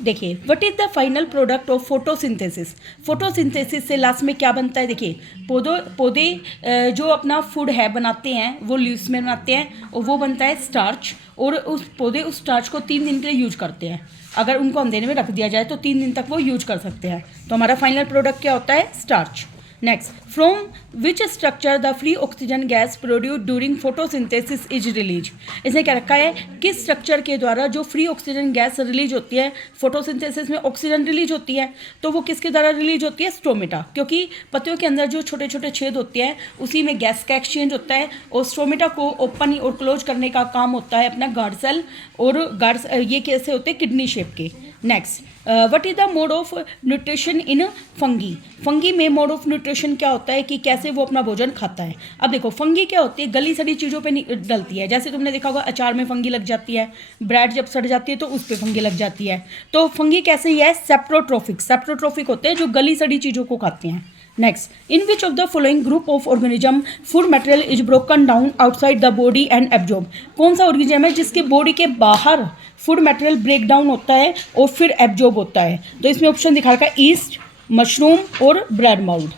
देखिए, what is the final product of photosynthesis. Photosynthesis से last में क्या बनता है, देखिए पौधे जो अपना फूड है बनाते हैं वो लीव्स में बनाते हैं और वो बनता है स्टार्च। और उस पौधे उस स्टार्च को 3 दिन के लिए यूज करते हैं। अगर उनको अंधेरे में रख दिया जाए तो 3 दिन तक वो यूज कर सकते हैं। तो हमारा फाइनल प्रोडक्ट क्या होता है, starch. Next, from which structure the free oxygen gas produce during photosynthesis is release. इसने क्या रखा है, किस स्ट्रक्चर के द्वारा जो फ्री ऑक्सीजन गैस रिलीज होती है, फोटोसिंथेसिस में ऑक्सीजन रिलीज होती है, तो वो किसके द्वारा रिलीज होती है, स्ट्रोमेटा। क्योंकि पत्तियों के अंदर जो छोटे छोटे छेद होते हैं उसी में गैस का एक्सचेंज होता है और स्ट्रोमेटा को ओपन और क्लोज करने का काम होता है अपना गार्ड सेल। और गार्ड ये कैसे होते हैं, किडनी शेप के। Next, what is the mode of nutrition in fungi. Fungi में मोड ऑफ न्यूट्रिशन क्या होता है कि कैसे वो अपना भोजन खाता है। अब देखो, फंगी क्या होती है, गली सड़ी चीज़ों पे डलती है। जैसे तुमने देखा होगा अचार में फंगी लग जाती है, ब्रेड जब सड़ जाती है तो उस पर फंगी लग जाती है। तो फंगी कैसे ही है, सेप्रोट्रोफिक। सेप्रोट्रोफिक होते हैं जो गली सड़ी चीज़ों को खाते हैं। Next, in which of the following group of organism food material is broken down outside the body and absorb. कौन सा ऑर्गेनिज्म है जिसके बॉडी के बाहर फूड मटेरियल ब्रेक डाउन होता है और फिर एब्जॉर्ब होता है। तो इसमें ऑप्शन दिखा रखा है ईस्ट, मशरूम और bread mould.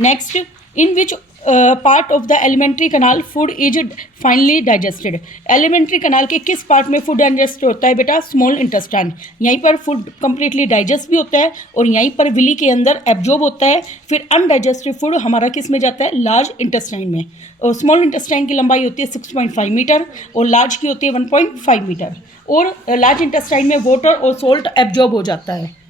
Next, in which part of the elementary kanal food is finally digested. Elementary कनाल के किस पार्ट में फूड डाइजेस्ट होता है बेटा, स्मॉल इंटेस्टाइन। यहीं पर फूड कंप्लीटली डाइजेस्ट भी होता है और यहीं पर विली के अंदर एब्जॉर्ब होता है। फिर अनडाइजेस्टेड फूड हमारा किस में जाता है, लार्ज इंटेस्टाइन में। और स्मॉल इंटेस्टाइन की लंबाई होती है 6.5 मीटर और लार्ज की होती है 1.5 मीटर। और लार्ज इंटेस्टाइन में वाटर और सोल्ट एब्जॉर्ब हो जाता है।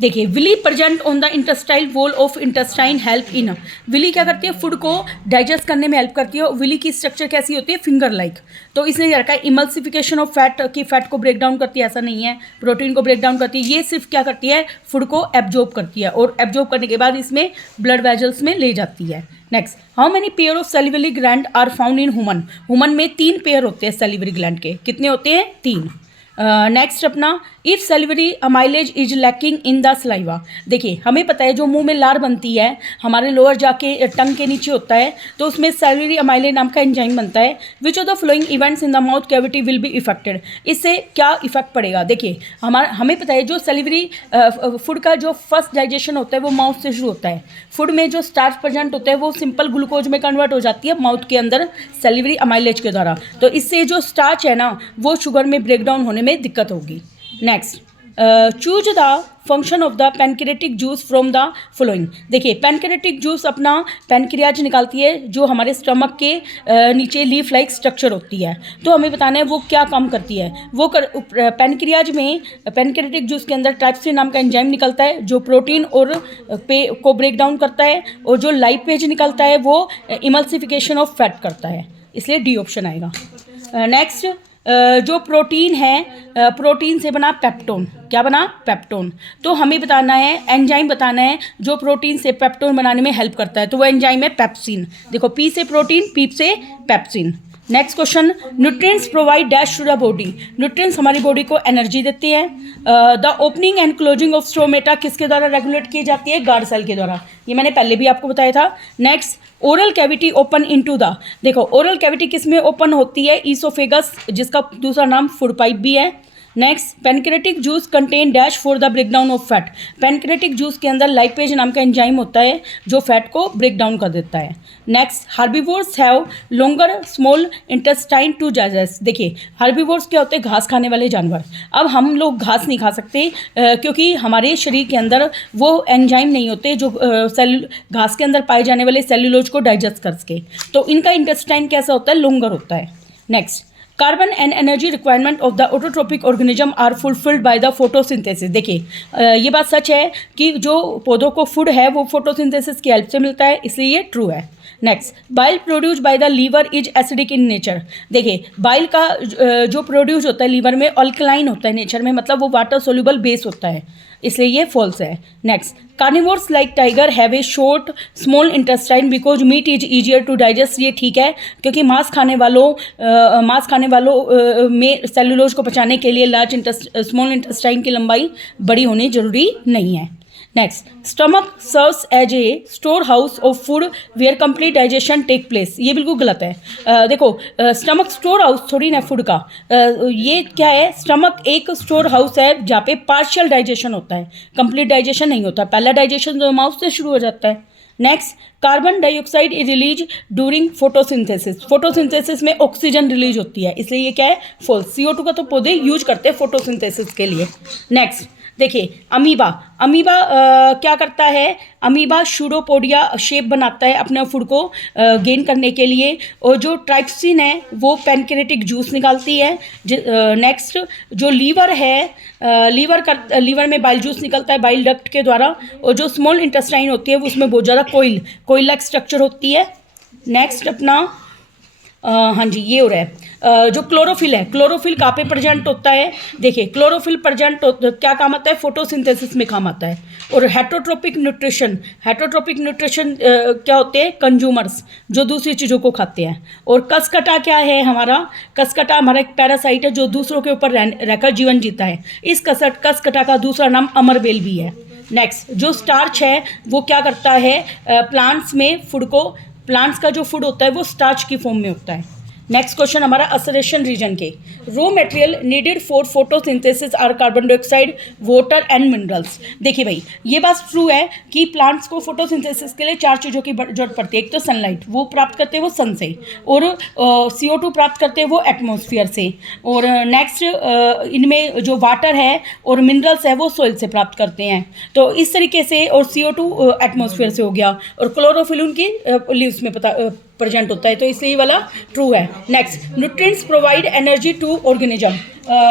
देखिए, villi present on the intestinal wall of intestine help in. Villi क्या करती है, फूड को डाइजेस्ट करने में हेल्प करती है। और विली की स्ट्रक्चर कैसी होती है, फिंगर लाइक। तो इसलिए रखा है इमल्सिफिकेशन ऑफ फैट, की फैट को ब्रेक डाउन करती है, ऐसा नहीं है। प्रोटीन को ब्रेक डाउन करती है, ये सिर्फ क्या करती है, फूड को एब्जॉर्ब करती है और एब्जॉर्ब करने के बाद इसमें ब्लड वेजल्स में ले जाती है। Next, how many pair of salivary gland are found in human. Human में 3 पेयर होते हैं सेलिवरी ग्लैंड के। कितने होते हैं, 3। नेक्स्ट अपना, if salivary amylase is lacking in the saliva. देखिए, हमें पता है जो मुंह में लार बनती है हमारे लोअर जाके टंग के नीचे होता है, तो उसमें सेलिवरी अमाइलेज नाम का एंजाइम बनता है। Which of the flowing events in the mouth cavity will be affected. इससे क्या इफेक्ट पड़ेगा, देखिए हमें पता है जो सेलिवरी फूड का जो फर्स्ट डाइजेशन होता है वो माउथ से शुरू होता है। फूड में जो स्टार्च प्रेजेंट होता है वो सिंपल ग्लूकोज में कन्वर्ट हो जाती है माउथ के अंदर सेलिवरी अमाइलेज के द्वारा। तो इससे जो स्टार्च है ना वो शुगर में ब्रेक डाउन होने में दिक्कत होगी। Next, choose the function of the pancreatic juice from the following. देखिए, पैनक्रियाटिक जूस अपना पैनक्रियाज निकालती है जो हमारे स्टमक के नीचे लीफ लाइक स्ट्रक्चर होती है। तो हमें बताना है वो क्या काम करती है। वो पैनक्रियाज में पैनक्रियाटिक जूस के अंदर ट्राइप्सिन नाम का एंजाइम निकलता है जो प्रोटीन और पे को ब्रेक डाउन करता है। और जो लाइपेज निकलता है वो इमल्सिफिकेशन ऑफ फैट करता है, इसलिए डी ऑप्शन आएगा। नेक्स्ट, जो प्रोटीन है, प्रोटीन से बना पेप्टोन। क्या बना, पेप्टोन। तो हमें बताना है, एंजाइम बताना है जो प्रोटीन से पेप्टोन बनाने में हेल्प करता है। तो वो एंजाइम है पेप्सिन। देखो, पी से प्रोटीन, पी से pepsin. Next question, nutrients provide dash to the body. Nutrients हमारी बॉडी को एनर्जी देते हैं। The opening and closing of stomata किसके द्वारा रेगुलेट की जाती है, गार्ड सेल के द्वारा। ये मैंने पहले भी आपको बताया था। Next, oral cavity open into the. देखो, ओरल कैविटी किस में ओपन होती है, ईसोफेगस, जिसका दूसरा नाम फूड पाइप भी है। Next, pancreatic juice contain dash for the breakdown of fat. Pancreatic juice के अंदर लाइपेज नाम का एंजाइम होता है जो फैट को ब्रेक डाउन कर देता है। Next, herbivores have longer small intestine to digest. देखिए, हार्बीवोर्स क्या होते हैं, घास खाने वाले जानवर। अब हम लोग घास नहीं खा सकते क्योंकि हमारे शरीर के अंदर वो एंजाइम नहीं होते जो घास के अंदर पाए जाने वाले सेल्यूलोज को डाइजेस्ट कर सके। तो इनका इंटेस्टाइन कैसा होता है, लॉन्गर होता है। Next, carbon and energy requirement of the autotrophic organism are fulfilled by the photosynthesis. देखिए, ये बात सच है कि जो पौधों को फूड है वो फोटोसिंथेसिस की हेल्प से मिलता है, इसलिए ये ट्रू है। Next, bile produce by the liver is acidic in nature. देखिए, बाइल का जो प्रोड्यूस होता है लीवर में अल्कलाइन होता है नेचर में, मतलब वो वाटर सोल्यूबल बेस होता है, इसलिए ये फॉल्स है। Next, carnivores like tiger have a short small intestine because meat is easier to digest. ये ठीक है क्योंकि मांस खाने वालों में सेलुलोज को पचाने के लिए स्मॉल इंटेस्टाइन की लंबाई बड़ी होनी जरूरी नहीं है। Next, stomach serves as a store house of food where complete digestion take place. ये बिल्कुल गलत है। देखो, स्टमक स्टोर हाउस थोड़ी ना फूड का। ये क्या है, स्टमक एक स्टोर हाउस है जहाँ पे पार्शियल डाइजेशन होता है, कंप्लीट डाइजेशन नहीं होता। पहला डाइजेशन तो माउथ से शुरू हो जाता है। Next, carbon dioxide is release during photosynthesis. Photosynthesis में ऑक्सीजन रिलीज होती है, इसलिए ये क्या है, फॉल्स। CO2 का तो पौधे यूज करते हैं फोटोसिंथेसिस के लिए। नेक्स्ट देखिए, अमीबा। अमीबा क्या करता है, अमीबा शूडोपोडिया शेप बनाता है अपने फूड को गेन करने के लिए, और जो ट्राइप्सिन है वो पैनक्रेटिक जूस निकालती है। नेक्स्ट, जो लीवर है, लीवर में बाइल जूस निकलता है बाइल डक्ट के द्वारा, और जो स्मॉल इंटेस्टाइन होती है वो उसमें बहुत ज़्यादा कोइल लाइक स्ट्रक्चर होती है। नेक्स्ट अपना हाँ जी, ये हो रहा है जो क्लोरोफिल है, क्लोरोफिल कहाँ पे प्रेजेंट होता है। देखिए, क्लोरोफिल प्रेजेंट क्या काम आता है, फोटोसिंथेसिस में काम आता है। और हेटरोट्रोपिक न्यूट्रिशन, हेटरोट्रोपिक न्यूट्रिशन क्या होते हैं, कंज्यूमर्स, जो दूसरी चीज़ों को खाते हैं। और कसकटा क्या है हमारा, कसकटा हमारा एक पैरासाइट है जो दूसरों के ऊपर रहकर जीवन जीता है। इस कसकटा का दूसरा नाम अमरबेल भी है। नेक्स्ट, जो स्टार्च है वो क्या करता है, प्लांट्स में फूड को, प्लांट्स का जो फूड होता है वो स्टार्च की फॉर्म में होता है। नेक्स्ट क्वेश्चन हमारा असरेशन रीजन के, raw material needed for photosynthesis are carbon dioxide, water and minerals. देखिए भाई, ये बात ट्रू है कि प्लांट्स को फोटोसिंथेसिस के लिए 4 चीज़ों की जरूरत पड़ती है। एक तो सनलाइट, वो प्राप्त करते हैं वो सन से, और CO2 प्राप्त करते हैं वो एटमॉस्फेयर से, और नेक्स्ट इनमें जो वाटर है और मिनरल्स है वो सोइल से प्राप्त करते हैं। तो इस तरीके से, और CO2 एटमॉस्फेयर से हो गया, और क्लोरोफिल उनकी लीव्स में प्रेजेंट होता है, तो इसलिए ये वाला ट्रू है। Next, nutrients provide energy to organism.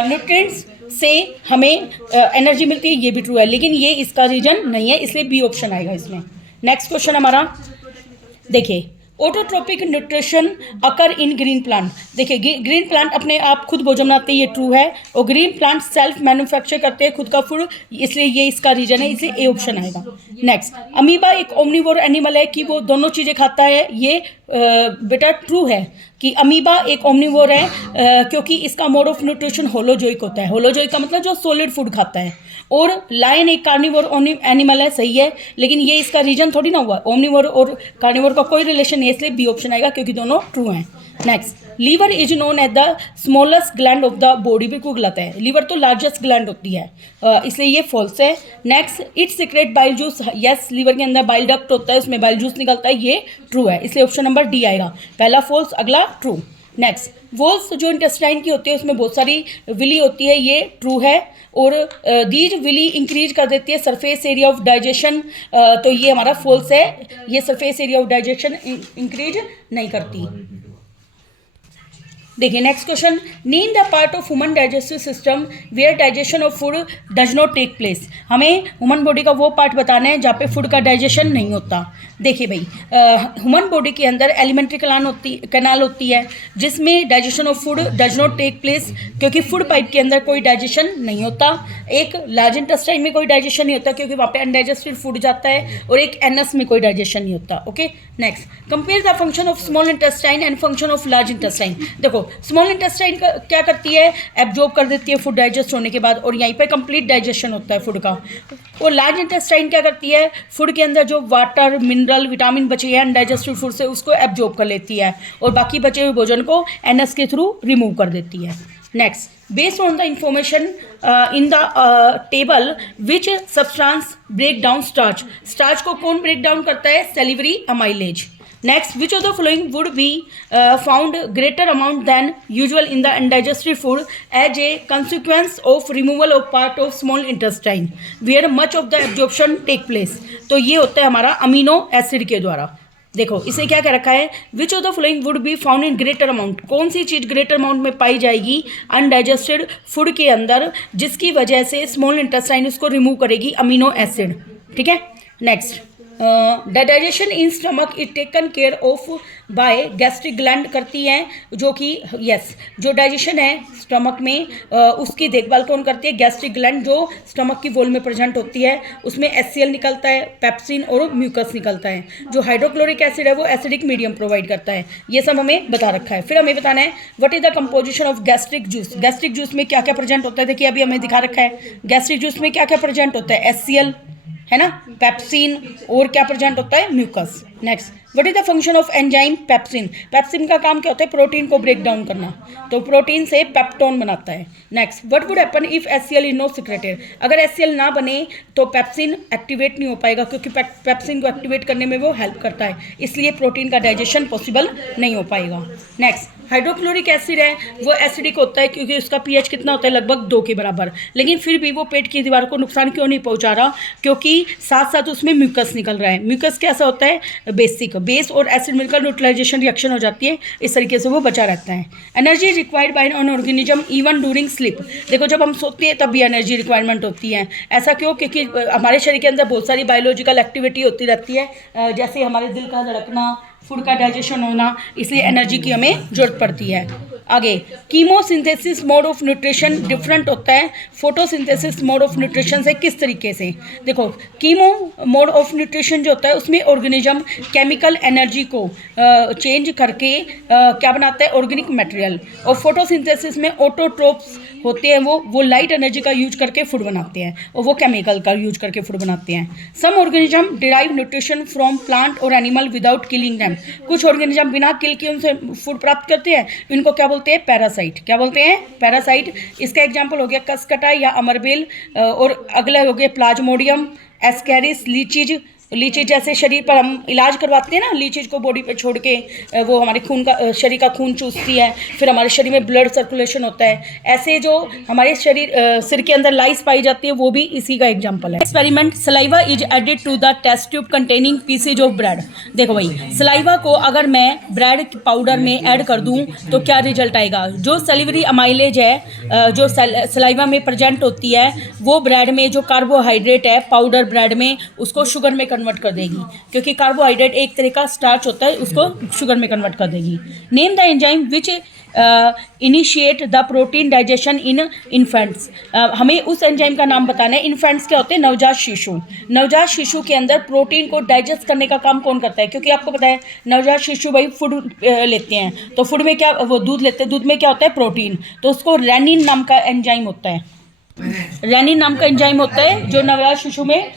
Nutrients से हमें एनर्जी मिलती है, ये भी ट्रू है, लेकिन ये इसका रीजन नहीं है, इसलिए बी ऑप्शन आएगा इसमें। नेक्स्ट क्वेश्चन हमारा देखिए, ऑटोट्रोपिक न्यूट्रिशन अकर इन ग्रीन प्लांट। देखिए, ग्रीन प्लांट अपने आप खुद भोजन बनाते हैं, ये ट्रू है, और ग्रीन प्लांट सेल्फ मैन्युफैक्चर करते हैं खुद का फूड, इसलिए ये इसका रीजन है, इसलिए ए ऑप्शन आएगा। नेक्स्ट, अमीबा एक ओमनिवोर एनिमल है कि वो दोनों चीज़ें खाता है, ये बेटा ट्रू है कि अमीबा एक ओमनिवोर है, क्योंकि इसका मोड ऑफ न्यूट्रिशन होलोजोइक होता है। होलोजोइक का मतलब जो सॉलिड फूड खाता है। और लायन एक कार्निवोर एनिमल है, सही है, लेकिन ये इसका रीजन थोड़ी ना हुआ, ओमनिवोर और कार्निवोर का कोई रिलेशन नहीं है, इसलिए बी ऑप्शन आएगा, क्योंकि दोनों ट्रू हैं। Next, liver is known as the smallest gland of the body, बिल्कुल गलत है, लीवर तो लार्जेस्ट ग्लैंड होती है, इसलिए ये फॉल्स है। Next, it secrete bile juice, yes, liver के अंदर बाइल डक्ट होता है, उसमें बाइल जूस निकलता है, ये ट्रू है, इसलिए ऑप्शन नंबर डी आएगा। पहला फॉल्स, अगला ट्रू। नेक्स्ट, वॉल्स जो इंटेस्टाइन की होती है उसमें बहुत सारी विली होती है, ये ट्रू है, और दीज विली इंक्रीज कर देती है सरफेस एरिया ऑफ डाइजेशन, तो ये हमारा फॉल्स है, ये surface area of digestion increase नहीं करती। देखिए, next question, name the part of human digestive system where digestion of food does not take place. हमें ह्यूमन बॉडी का वो पार्ट बताना है जहाँ पे फूड का डाइजेशन नहीं होता। देखिए भाई, ह्यूमन बॉडी के अंदर एलिमेंट्री कैनाल होती है जिसमें digestion of food does not take place, क्योंकि फूड पाइप के अंदर कोई डाइजेशन नहीं होता। एक लार्ज इंटेस्टाइन में कोई डाइजेशन नहीं होता, क्योंकि वहाँ पे अनडाइजेस्टेड फूड जाता है, और एक एनस में कोई डाइजेशन नहीं होता। Okay, next, compare the function of small intestine and function of large intestine. देखो, स्मॉल इंटेस्टाइन क्या करती है, एब्जॉर्ब कर देती है फूड डाइजेस्ट होने के बाद, और यहीं पे कंप्लीट डाइजेशन होता है फूड का। और लार्ज इंटेस्टाइन क्या करती है, फूड के अंदर जो वाटर, मिनरल, विटामिन बचे हैं अनडाइजेस्टेड फूड से, उसको एब्जॉर्ब कर लेती है, और बाकी बचे हुए भोजन को एनएस के थ्रू रिमूव कर देती है। Next, based on the information in the table which substance break down starch. Starch को कौन ब्रेक डाउन करता है, salivary amylase. Next, which of the following would be found greater amount than usual in the undigested food as a consequence of removal of part of small intestine where much of the absorption take place। तो ये होता है हमारा amino acid के द्वारा। देखो, इसे क्या कह रखा है, which of the following would be found in greater amount. कौन सी चीज़ ग्रेटर अमाउंट में पाई जाएगी अनडाइजेस्टेड फूड के अंदर, जिसकी वजह से स्मॉल इंटेस्टाइन उसको रिमूव करेगी, अमीनो एसिड। ठीक है, next, digestion in stomach is taken care of by gastric gland करती हैं, जो कि यस, जो डाइजेशन है स्टमक में उसकी देखभाल कौन करती है, गैस्ट्रिक ग्लैंड, जो स्टमक की वॉल में प्रेजेंट होती है, उसमें HCl निकलता है, पेप्सिन और म्यूकस निकलता है। जो हाइड्रोक्लोरिक एसिड है वो एसिडिक मीडियम प्रोवाइड करता है। ये सब हमें बता रखा है। फिर हमें बताना है what is the composition of gastric juice. Gastric juice में क्या क्या प्रेजेंट होता है, देखिए अभी हमें दिखा रखा है। गैस्ट्रिक जूस में क्या क्या प्रेजेंट होता है, HCl है ना, पेप्सिन, और क्या प्रेजेंट होता है, mucus. Next, what is the function of enzyme pepsin? Pepsin का काम क्या होता है, प्रोटीन को ब्रेक डाउन करना, तो प्रोटीन से पेप्टोन बनाता है। Next, what would happen if HCl is not secreted? अगर HCl ना बने तो पेप्सिन एक्टिवेट नहीं हो पाएगा, क्योंकि पेप्सिन को एक्टिवेट करने में वो हेल्प करता है, इसलिए प्रोटीन का डाइजेशन पॉसिबल नहीं हो पाएगा। नेक्स्ट, हाइड्रोक्लोरिक एसिड है, वो एसिडिक होता है क्योंकि उसका pH कितना होता है, लगभग 2 के बराबर, लेकिन फिर भी वो पेट की दीवार को नुकसान क्यों नहीं पहुंचा रहा, क्योंकि साथ साथ उसमें म्यूकस निकल रहा है। म्यूकस कैसा होता है, बेसिक, बेस और एसिड मिलकर न्यूट्रलाइजेशन रिएक्शन हो जाती है, इस तरीके से वो बचा रहता है। Energy required by an organism even during sleep. देखो जब हम सोते हैं तब भी एनर्जी रिक्वायरमेंट होती है, ऐसा क्यों, क्योंकि हमारे शरीर के अंदर बहुत सारी बायोलॉजिकल एक्टिविटी होती रहती है, जैसे हमारे दिल का धड़कना, फूड का डाइजेशन होना, इसलिए एनर्जी की हमें जरूरत पड़ती है। आगे, chemosynthesis mode of nutrition different होता है फोटोसिंथेसिस मोड ऑफ न्यूट्रिशन से। किस तरीके से, देखो कीमो मोड ऑफ न्यूट्रिशन जो होता है उसमें ऑर्गेनिज्म केमिकल एनर्जी को चेंज करके क्या बनाता है, ऑर्गेनिक मटेरियल, और फोटोसिंथेसिस में ऑटोट्रोप्स होते हैं, वो लाइट एनर्जी का यूज करके फूड बनाते हैं, और वो केमिकल का यूज करके फूड बनाते हैं। Some organism derive nutrition from plant और एनिमल विदाउट किलिंग देम। कुछ ऑर्गेनिज्म बिना किल किए उनसे फूड प्राप्त करते हैं, इनको क्या बोलते हैं, पैरासाइट। क्या बोलते हैं, पैरासाइट। इसका एग्जाम्पल हो गया कसकटा या अमरबेल, और अगला हो गया प्लाज्मोडियम, एस्केरिस, लीचीज। लीचीज जैसे शरीर पर हम इलाज करवाते हैं ना, लीचीज को बॉडी पे छोड़ के वो हमारे खून का, शरीर का खून चूसती है, फिर हमारे शरीर में ब्लड सर्कुलेशन होता है। ऐसे जो हमारे शरीर सिर के अंदर लाइस पाई जाती है, वो भी इसी का एग्जांपल है। Experiment, saliva is added to the test tube containing pieces of bread. देखो भाई, सलाइवा को अगर मैं ब्रेड पाउडर में ऐड कर दूं तो क्या रिजल्ट आएगा, जो सलिवरी अमाइलेज है जो सलाइवा में प्रेजेंट होती है, वो ब्रेड में जो कार्बोहाइड्रेट है पाउडर ब्रेड में, उसको शुगर में कन्वर्ट कर देगी, क्योंकि कार्बोहाइड्रेट एक तरह का स्टार्च होता है, उसको शुगर में कन्वर्ट कर देगी। Name the enzyme which initiate the protein digestion in infants. हमें उस एंजाइम का नाम बताना है। इन्फेंट्स क्या होते हैं, नवजात शिशु। नवजात शिशु के अंदर प्रोटीन को डाइजेस्ट करने का काम कौन करता है, क्योंकि आपको पता है नवजात शिशु भाई फूड लेते हैं, तो फूड में क्या, वो दूध लेते हैं, दूध में क्या होता है, प्रोटीन, तो उसको रेनिन नाम का एंजाइम होता है। रेनिन नाम का एंजाइम होता है जो नवजात शिशु में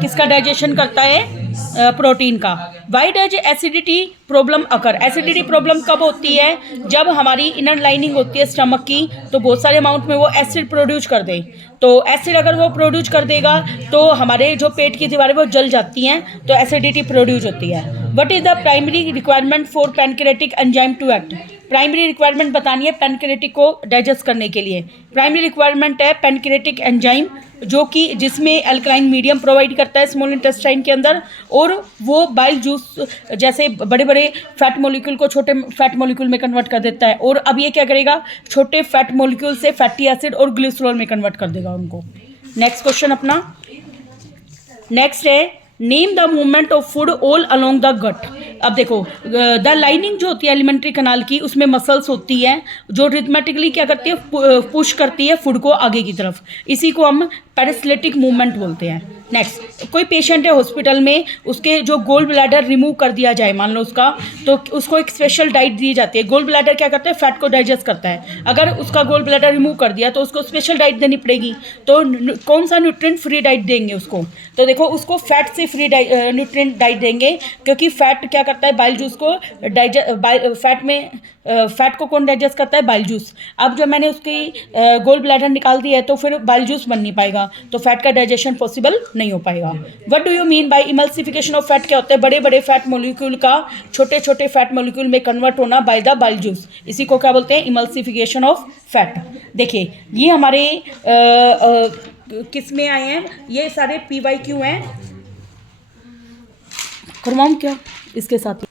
किसका डाइजेशन करता है, प्रोटीन का। Why does acidity problem occur? Acidity problem कब होती है, जब हमारी इनर लाइनिंग होती है स्टमक की, तो बहुत सारे अमाउंट में वो एसिड प्रोड्यूस कर दे, तो एसिड अगर वो प्रोड्यूस कर देगा तो हमारे जो पेट की दीवारें वो जल जाती हैं, तो एसिडिटी प्रोड्यूस होती है। What is the primary requirement for pancreatic enzyme to act? Primary requirement बतानी है पैनक्रियाटिक को डाइजेस्ट करने के लिए। प्राइमरी रिक्वायरमेंट है पैनक्रियाटिक एंजाइम, जो कि जिसमें अल्कलाइन मीडियम प्रोवाइड करता है स्मॉल इंटेस्टाइन के अंदर, और वो बाइल जूस जैसे बड़े बड़े फैट मॉलिक्यूल को छोटे फैट मॉलिक्यूल में कन्वर्ट कर देता है, और अब ये क्या करेगा, छोटे फैट मॉलिक्यूल से फैटी एसिड और ग्लिसरॉल में कन्वर्ट कर देगा उनको। नेक्स्ट क्वेश्चन अपना नेक्स्ट है, name the movement of food all along the gut. अब देखो, द लाइनिंग जो होती है एलिमेंट्री कनाल की, उसमें मसल्स होती है जो रिथमेटिकली क्या करती है, पुश करती है फूड को आगे की तरफ, इसी को हम पेरिस्लेटिक मूवमेंट बोलते हैं। नेक्स्ट, कोई पेशेंट है हॉस्पिटल में, उसके जो गोल ब्लैडर रिमूव कर दिया जाए मान लो उसका, तो उसको एक स्पेशल डाइट दी जाती है। गोल ब्लैडर क्या करता है, फैट को डाइजेस्ट करता है। अगर उसका गोल ब्लैडर रिमूव कर दिया तो उसको स्पेशल डाइट देनी पड़ेगी, तो कौन सा न्यूट्रिएंट फ्री डाइट देंगे उसको, तो देखो उसको फैट से फ्री न्यूट्रिएंट डाइट देंगे, क्योंकि फैट क्या करता है, बाइल जूस को फैट में फैट को कौन डाइजेस्ट करता है, बाइल जूस। अब जब मैंने उसकी गोल ब्लैडर निकाल दी है तो फिर बाइल जूस बन नहीं पाएगा, तो फैट का डाइजेशन पॉसिबल नहीं हो पाएगा। What do you mean by emulsification of fat? क्या होता है, बड़े बड़े फैट मॉलिक्यूल का छोटे छोटे फैट मॉलिक्यूल में कन्वर्ट होना बाय द बाइल जूस, इसी को क्या बोलते हैं, इमल्सिफिकेशन ऑफ फैट। देखिए ये हमारे किस में आए हैं, ये सारे PYQ हैं, करवाऊँ क्या इसके साथ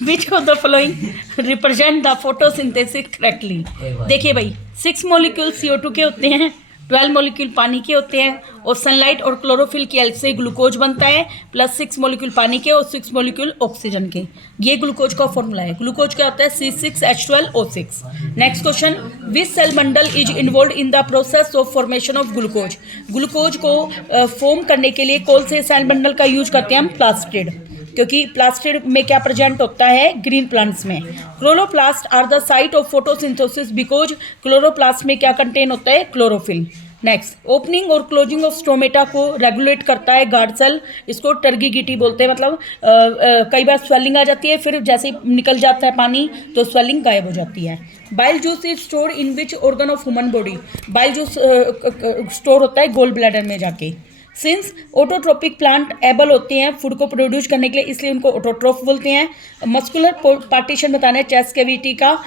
Which of the following represent the photosynthesis correctly? देखिए भाई, 6 मॉलिक्यूल CO2 के होते हैं, 12 मॉलिक्यूल पानी के होते हैं, और सनलाइट और क्लोरोफिल की हेल्प से ग्लूकोज बनता है, प्लस 6 मॉलिक्यूल पानी के और 6 मॉलिक्यूल ऑक्सीजन के। ये ग्लूकोज का फॉर्मूला है। ग्लूकोज क्या होता है, C6H12O6। Next question, which cell bundle is involve in the process of formation of glucose? Glucose को फॉर्म करने के लिए कौन से सेल बंडल का यूज करते हैं हम, प्लास्टिड, क्योंकि प्लास्टिड में क्या प्रेजेंट होता है, ग्रीन प्लांट्स में। Chloroplast are the site of photosynthesis because chloroplast में क्या कंटेन होता है, क्लोरोफिल। नेक्स्ट, ओपनिंग और क्लोजिंग ऑफ स्टोमेटा को रेगुलेट करता है गार्ड सेल, इसको टर्गिगिटी बोलते हैं, मतलब कई बार स्वेलिंग आ जाती है, फिर जैसे ही निकल जाता है पानी तो स्वेलिंग गायब हो जाती है। Bile juice is store in which organ of human body, bile juice store होता है गोल ब्लैडर में जाके। सिंस ऑटोट्रोपिक प्लांट एबल होते हैं फूड को प्रोड्यूस करने के लिए, इसलिए उनको ऑटोट्रोफ बोलते हैं। मस्कुलर पार्टीशन बताना है चेस्ट कैविटी का,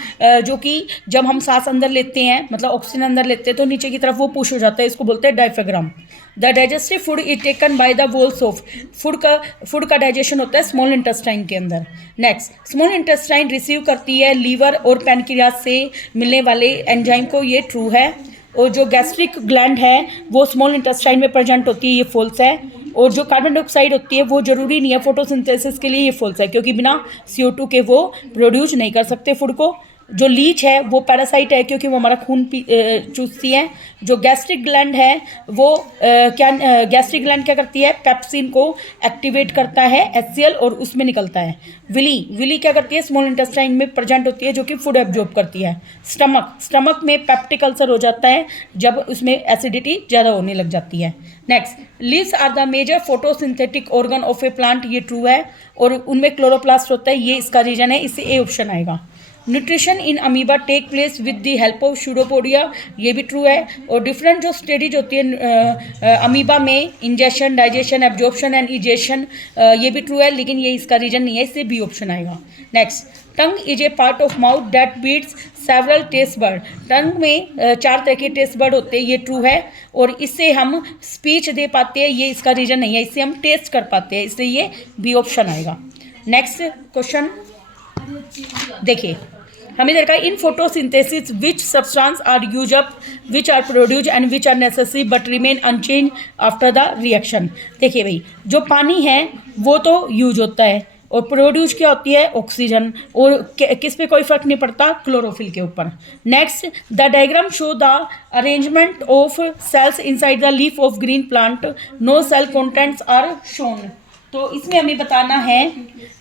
जो कि जब हम सांस अंदर लेते हैं, मतलब ऑक्सीजन अंदर लेते हैं, तो नीचे की तरफ वो पुश हो जाता है, इसको बोलते हैं diaphragm. The digestive food is taken by the walls of, food का डाइजेशन होता है स्मॉल इंटेस्टाइन के अंदर। नेक्स्ट, स्मॉल इंटेस्टाइन रिसीव करती है लीवर और पैनक्रियाज से मिलने वाले एंजाइम को, ये ट्रू है। और जो गैस्ट्रिक ग्लैंड है वो स्मॉल इंटेस्टाइन में प्रेजेंट होती है, ये फॉल्स है। और जो कार्बन डाइऑक्साइड होती है वो ज़रूरी नहीं है फोटोसिंथेसिस के लिए, ये फॉल्स है, क्योंकि बिना CO2 के वो प्रोड्यूस नहीं कर सकते फूड को। जो लीच है वो पैरासाइट है, क्योंकि वो हमारा खून चूसती है। जो गैस्ट्रिक ग्लैंड है वो गैस्ट्रिक ग्लैंड क्या करती है, पेप्सिन को एक्टिवेट करता है HCl और उसमें निकलता है। विली क्या करती है, स्मॉल इंटेस्टाइन में प्रेजेंट होती है, जो कि फूड एब्जॉर्ब करती है। स्टमक में पेप्टिक अल्सर हो जाता है जब उसमें एसिडिटी ज़्यादा होने लग जाती है। Next, leaves are the major photosynthetic organ of a plant, ये ट्रू है। और उनमें क्लोरोप्लास्ट होता है, ये इसका रीजन है, इससे ए ऑप्शन आएगा। Nutrition in amoeba take place with the help of pseudopodia, ये भी ट्रू है। और डिफरेंट जो स्टेज होती है अमीबा में, ingestion, digestion, absorption and egestion, ये भी ट्रू है, लेकिन ये इसका रीजन नहीं है, इससे बी ऑप्शन आएगा। Next, tongue is a part of mouth that beats several taste bud, tongue में 4 तरह के टेस्ट बर्ड होते हैं, ये ट्रू है। और इससे हम स्पीच दे पाते हैं, ये इसका रीजन नहीं है, इससे हम टेस्ट कर पाते हैं, इसलिए ये बी ऑप्शन आएगा। नेक्स्ट क्वेश्चन देखिए, हमें देखा in photosynthesis which substance are use up, which are produce and which are necessary but remain unchanged after the reaction. देखिए भाई, जो पानी है वो तो यूज होता है, और प्रोड्यूस क्या होती है, ऑक्सीजन, और किस पे कोई फर्क नहीं पड़ता, क्लोरोफिल के ऊपर। Next, the diagram show the arrangement of cells inside the leaf of green plant, no cell contents are shown. तो इसमें हमें बताना है,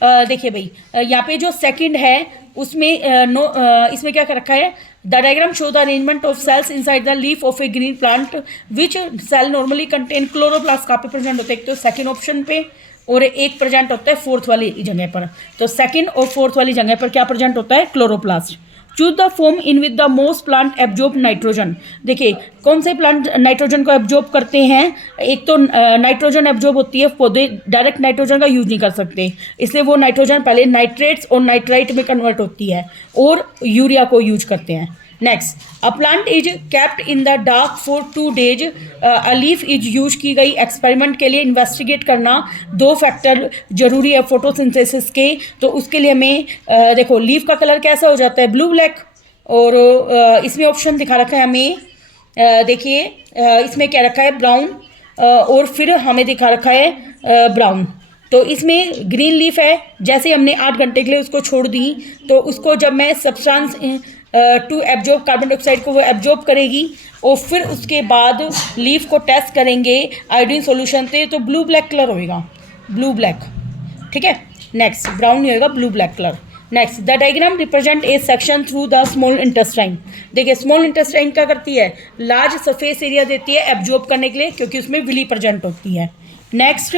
देखिए भाई, यहाँ पे जो सेकंड है उसमें इसमें क्या कर रखा है, the diagram show the arrangement of cells inside the leaf of a green plant which cell normally contain chloroplast, कहाँ पे प्रेजेंट होते हैं, एक तो सेकंड ऑप्शन पे, और एक प्रेजेंट होता है फोर्थ वाली जगह पर। तो सेकंड और फोर्थ वाली जगह पर क्या प्रेजेंट होता है, chloroplast. Choose the form in with the most plant absorb nitrogen. देखिए, कौन से प्लांट नाइट्रोजन को एब्जॉर्ब करते हैं, एक तो नाइट्रोजन एब्जॉर्ब होती है, पौधे डायरेक्ट नाइट्रोजन का यूज नहीं कर सकते, इसलिए वो नाइट्रोजन पहले नाइट्रेट्स और नाइट्राइट में कन्वर्ट होती है और यूरिया को यूज करते हैं। Next, a plant is kept in the dark for 2 days, a leaf is use की गई एक्सपेरिमेंट के लिए। इन्वेस्टिगेट करना 2 फैक्टर जरूरी है फोटोसिंथेसिस के, तो उसके लिए हमें देखो, लीफ का कलर कैसा हो जाता है, ब्लू ब्लैक, और इसमें ऑप्शन दिखा रखा है हमें, देखिए इसमें क्या रखा है, ब्राउन, और फिर हमें दिखा रखा है ब्राउन। तो इसमें ग्रीन लीफ है, जैसे हमने 8 घंटे के लिए उसको छोड़ दी, तो उसको जब मैं substance to absorb carbon dioxide को वो एब्जॉर्ब करेगी, और फिर उसके बाद लीफ को टेस्ट करेंगे आयोडीन सॉल्यूशन से, तो ब्लू ब्लैक कलर होएगा, ब्लू ब्लैक, ठीक है। नेक्स्ट, ब्राउन नहीं होएगा, blue black colour. Next, the diagram represent A section through the small intestine. देखिए, स्मॉल इंटेस्टाइन क्या करती है, लार्ज सरफेस एरिया देती है एब्जॉर्ब करने के लिए, क्योंकि उसमें विली प्रेजेंट होती है। नेक्स्ट,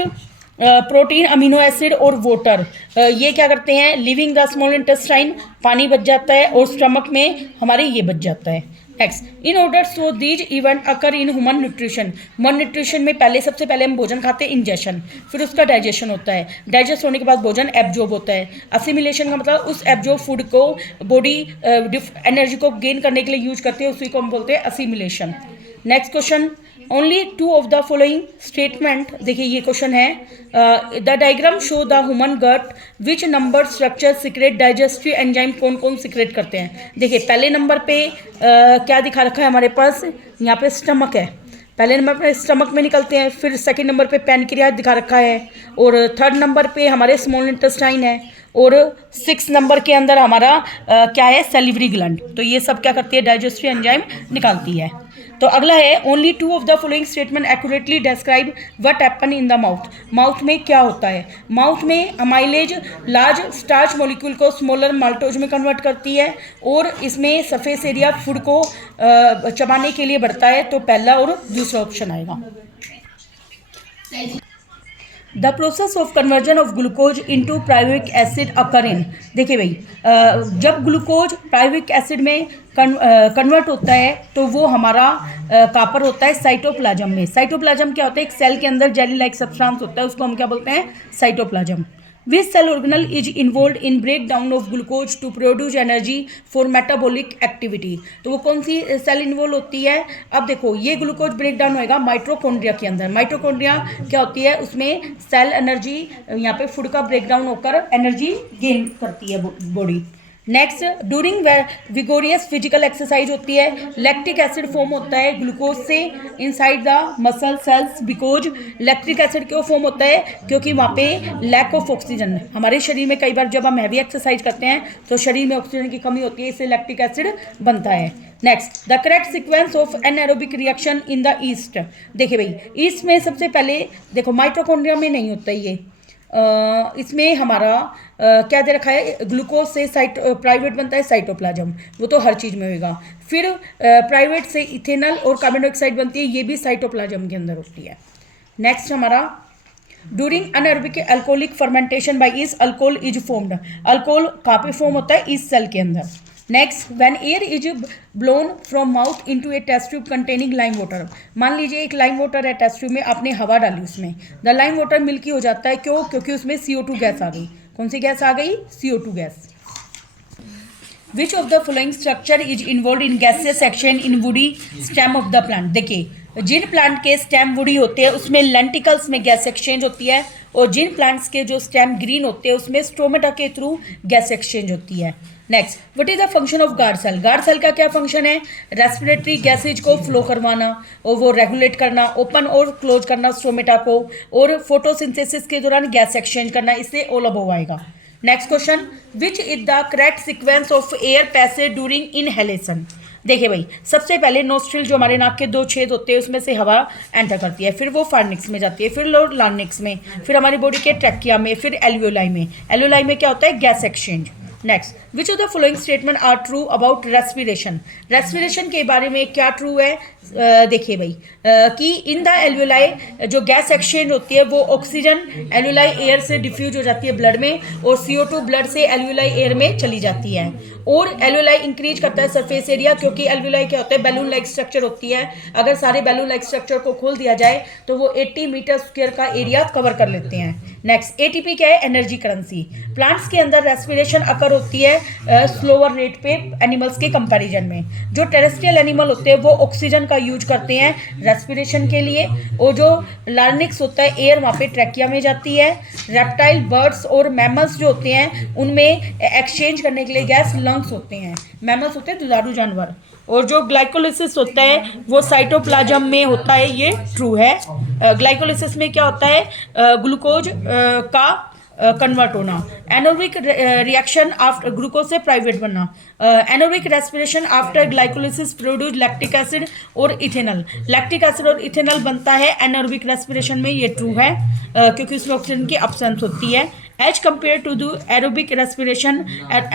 प्रोटीन, अमीनो एसिड और वाटर, ये क्या करते हैं, लिविंग द स्मॉल इंटेस्टाइन, पानी बच जाता है, और स्टमक में हमारे ये बच जाता है। Next, in order so these event occur in human nutrition. Human nutrition में सबसे पहले हम भोजन खाते हैं, इंजेशन, फिर उसका डाइजेशन होता है, डाइजेस्ट होने के बाद भोजन एब्जॉर्ब होता है। असिमिलेशन का मतलब उस एब्जॉर्ब फूड को बॉडी एनर्जी को गेन करने के लिए यूज करते हैं, उसी को हम बोलते हैं assimilation. Next question, only 2 of the following statement, देखिए ये क्वेश्चन है, the diagram show the human gut which number structure secrete digestive enzyme, कौन कौन सीक्रेट करते हैं। देखिए, पहले नंबर पे क्या दिखा रखा है हमारे पास, यहाँ पे स्टमक है, पहले नंबर पे स्टमक में निकलते हैं, फिर सेकंड नंबर पे पैनक्रियाज दिखा रखा है, और थर्ड नंबर पे हमारे स्मॉल इंटेस्टाइन है, और 6 नंबर के अंदर हमारा क्या है, सैलिवरी ग्लैंड। तो ये सब क्या करती है, डाइजेस्टिव एंजाइम निकालती है। तो अगला है only two of the following statement accurately describe what happen in the mouth. Mouth में क्या होता है? माउथ में अमाइलेज लार्ज स्टार्च मॉलिक्यूल को स्मॉलर माल्टोज में कन्वर्ट करती है और इसमें सरफेस एरिया फूड को चबाने के लिए बढ़ता है। तो पहला और दूसरा ऑप्शन आएगा। The process of conversion of glucose into pyruvic acid occur in. देखिए भाई, जब ग्लूकोज पायरुविक एसिड में कन्वर्ट होता है तो वो हमारा कापर होता है साइटोप्लाज्म में। साइटोप्लाज्म क्या होता है? एक सेल के अंदर जेली लाइक सब्सटेंस होता है, उसको हम क्या बोलते हैं? Cytoplasm. Which cell organelle is involve in break down of glucose to produce energy for metabolic activity. तो वो कौन सी सेल इन्वॉल्व होती है? अब देखो, ये ग्लूकोज ब्रेक डाउन होएगा माइटोकॉन्ड्रिया के अंदर। माइटोकॉन्ड्रिया क्या होती है? उसमें सेल एनर्जी, यहाँ पे फूड का ब्रेक डाउन होकर एनर्जी गेन करती है body. Next, during vigorous physical exercise होती है, लैक्टिक एसिड फॉर्म होता है ग्लूकोज से inside the muscle cells. Because lactic acid क्यों फॉर्म होता है? क्योंकि वहाँ पे लैक ऑफ ऑक्सीजन, हमारे शरीर में कई बार जब हम हैवी एक्सरसाइज करते हैं तो शरीर में ऑक्सीजन की कमी होती है, इससे लैक्टिक एसिड बनता है। Next, the correct sequence of anaerobic reaction in the east. देखिए भाई, ईस्ट में सबसे पहले देखो, माइटोकॉन्ड्रिया में नहीं होता ये, इसमें हमारा क्या दे रखा है? ग्लूकोज से प्राइवेट बनता है साइटोप्लाज्म, वो तो हर चीज़ में होगा। फिर प्राइवेट से इथेनॉल और कार्बन डाइऑक्साइड बनती है, ये भी साइटोप्लाज्म के अंदर होती है। नेक्स्ट हमारा, during anaerobic alcoholic fermentation by yeast alcohol is formed. Alcohol कहाँ पे फॉर्म होता है? ईस्ट सेल के अंदर। Next, when air is blown from mouth into a test tube containing lime water. मान लीजिए एक लाइम वाटर है टेस्ट ट्यूब में, आपने हवा डाली उसमें, द लाइम वाटर मिल्की हो जाता है। क्यों? क्योंकि उसमें CO2 गैस आ गई। कौन सी गैस आ गई? CO2 gas. Which of the following structure is involve in gaseous exchange in woody stem of the plant. देखिए, जिन प्लांट के स्टेम वुडी होते हैं उसमें लेंटिकल्स में गैस एक्सचेंज होती है, और जिन प्लांट्स के जो स्टेम ग्रीन होते हैं उसमें स्टोमेटा के थ्रू गैस एक्सचेंज होती है। Next, what is the function of guard cell. Guard cell का क्या फंक्शन है? रेस्पिरेटरी गैसेज को फ्लो करवाना और वो रेगुलेट करना, ओपन और क्लोज करना स्टोमेटा को, और फोटोसिंथेसिस के दौरान गैस एक्सचेंज करना, इससे ऑल अबव आएगा। Next question, which is the correct sequence of air passage during inhalation. देखिए भाई, सबसे पहले नोस्ट्रिल जो हमारे नाक के दो छेद होते हैं उसमें से हवा एंटर करती है, फिर वो फार्निक्स में जाती है, फिर लोअर लार्निक्स में, फिर हमारी बॉडी के ट्रैकिया में, फिर एल्वियोलाई में। एल्वियोलाई में क्या होता है? Gas exchange. Next, which of the following statement are true about respiration. Respiration के बारे में क्या ट्रू है? देखिए भाई, कि इन द एल्वियोलाई जो गैस एक्सचेंज होती है वो ऑक्सीजन एल्वियोलाई एयर से डिफ्यूज हो जाती है ब्लड में, और CO2 ब्लड से एल्वियोलाई एयर में चली जाती है। और एल्वियोलाई इंक्रीज करता है सरफेस एरिया, क्योंकि एल्वियोलाई क्या होता है? बैलून लाइक स्ट्रक्चर होती है। अगर सारे बैलून लाइक स्ट्रक्चर को खोल दिया जाए तो वो 80 मीटर स्क्वायर का एरिया कवर कर लेते हैं। नेक्स्ट, ATP क्या है? Energy currency. प्लांट्स के अंदर रेस्पिरेशन अकर होती है स्लोअर रेट पे एनिमल्स के कंपैरिजन में। जो टेरेस्ट्रियल एनिमल होते हैं वो ऑक्सीजन का यूज करते हैं रेस्पिरेशन के लिए, और जो लार्निक्स होता है एयर वहाँ पे ट्रैकिया में जाती है। रेप्टाइल, बर्ड्स और मैमल्स जो होते हैं उनमें एक्सचेंज करने के लिए गैस लंग्स होते हैं। मैमल्स होते हैं दुधारू जानवर। और जो ग्लाइकोलिसिस होता है वो साइटोप्लाज्म में होता है, ये ट्रू है। ग्लाइकोलिसिस में क्या होता है? ग्लूकोज का कन्वर्ट होना। एनोबिक रिएक्शन आफ्टर ग्लूकोज से प्राइवेट बनना। Anaerobic respiration after glycolysis produce lactic acid और इथेनॉल। लैक्टिक एसिड और इथेनॉल बनता है एनोबिक रेस्पिरेशन में, ये ट्रू है, क्योंकि उसमें ऑक्सीजन की एब्सेंस होती है। As compare to the aerobic respiration,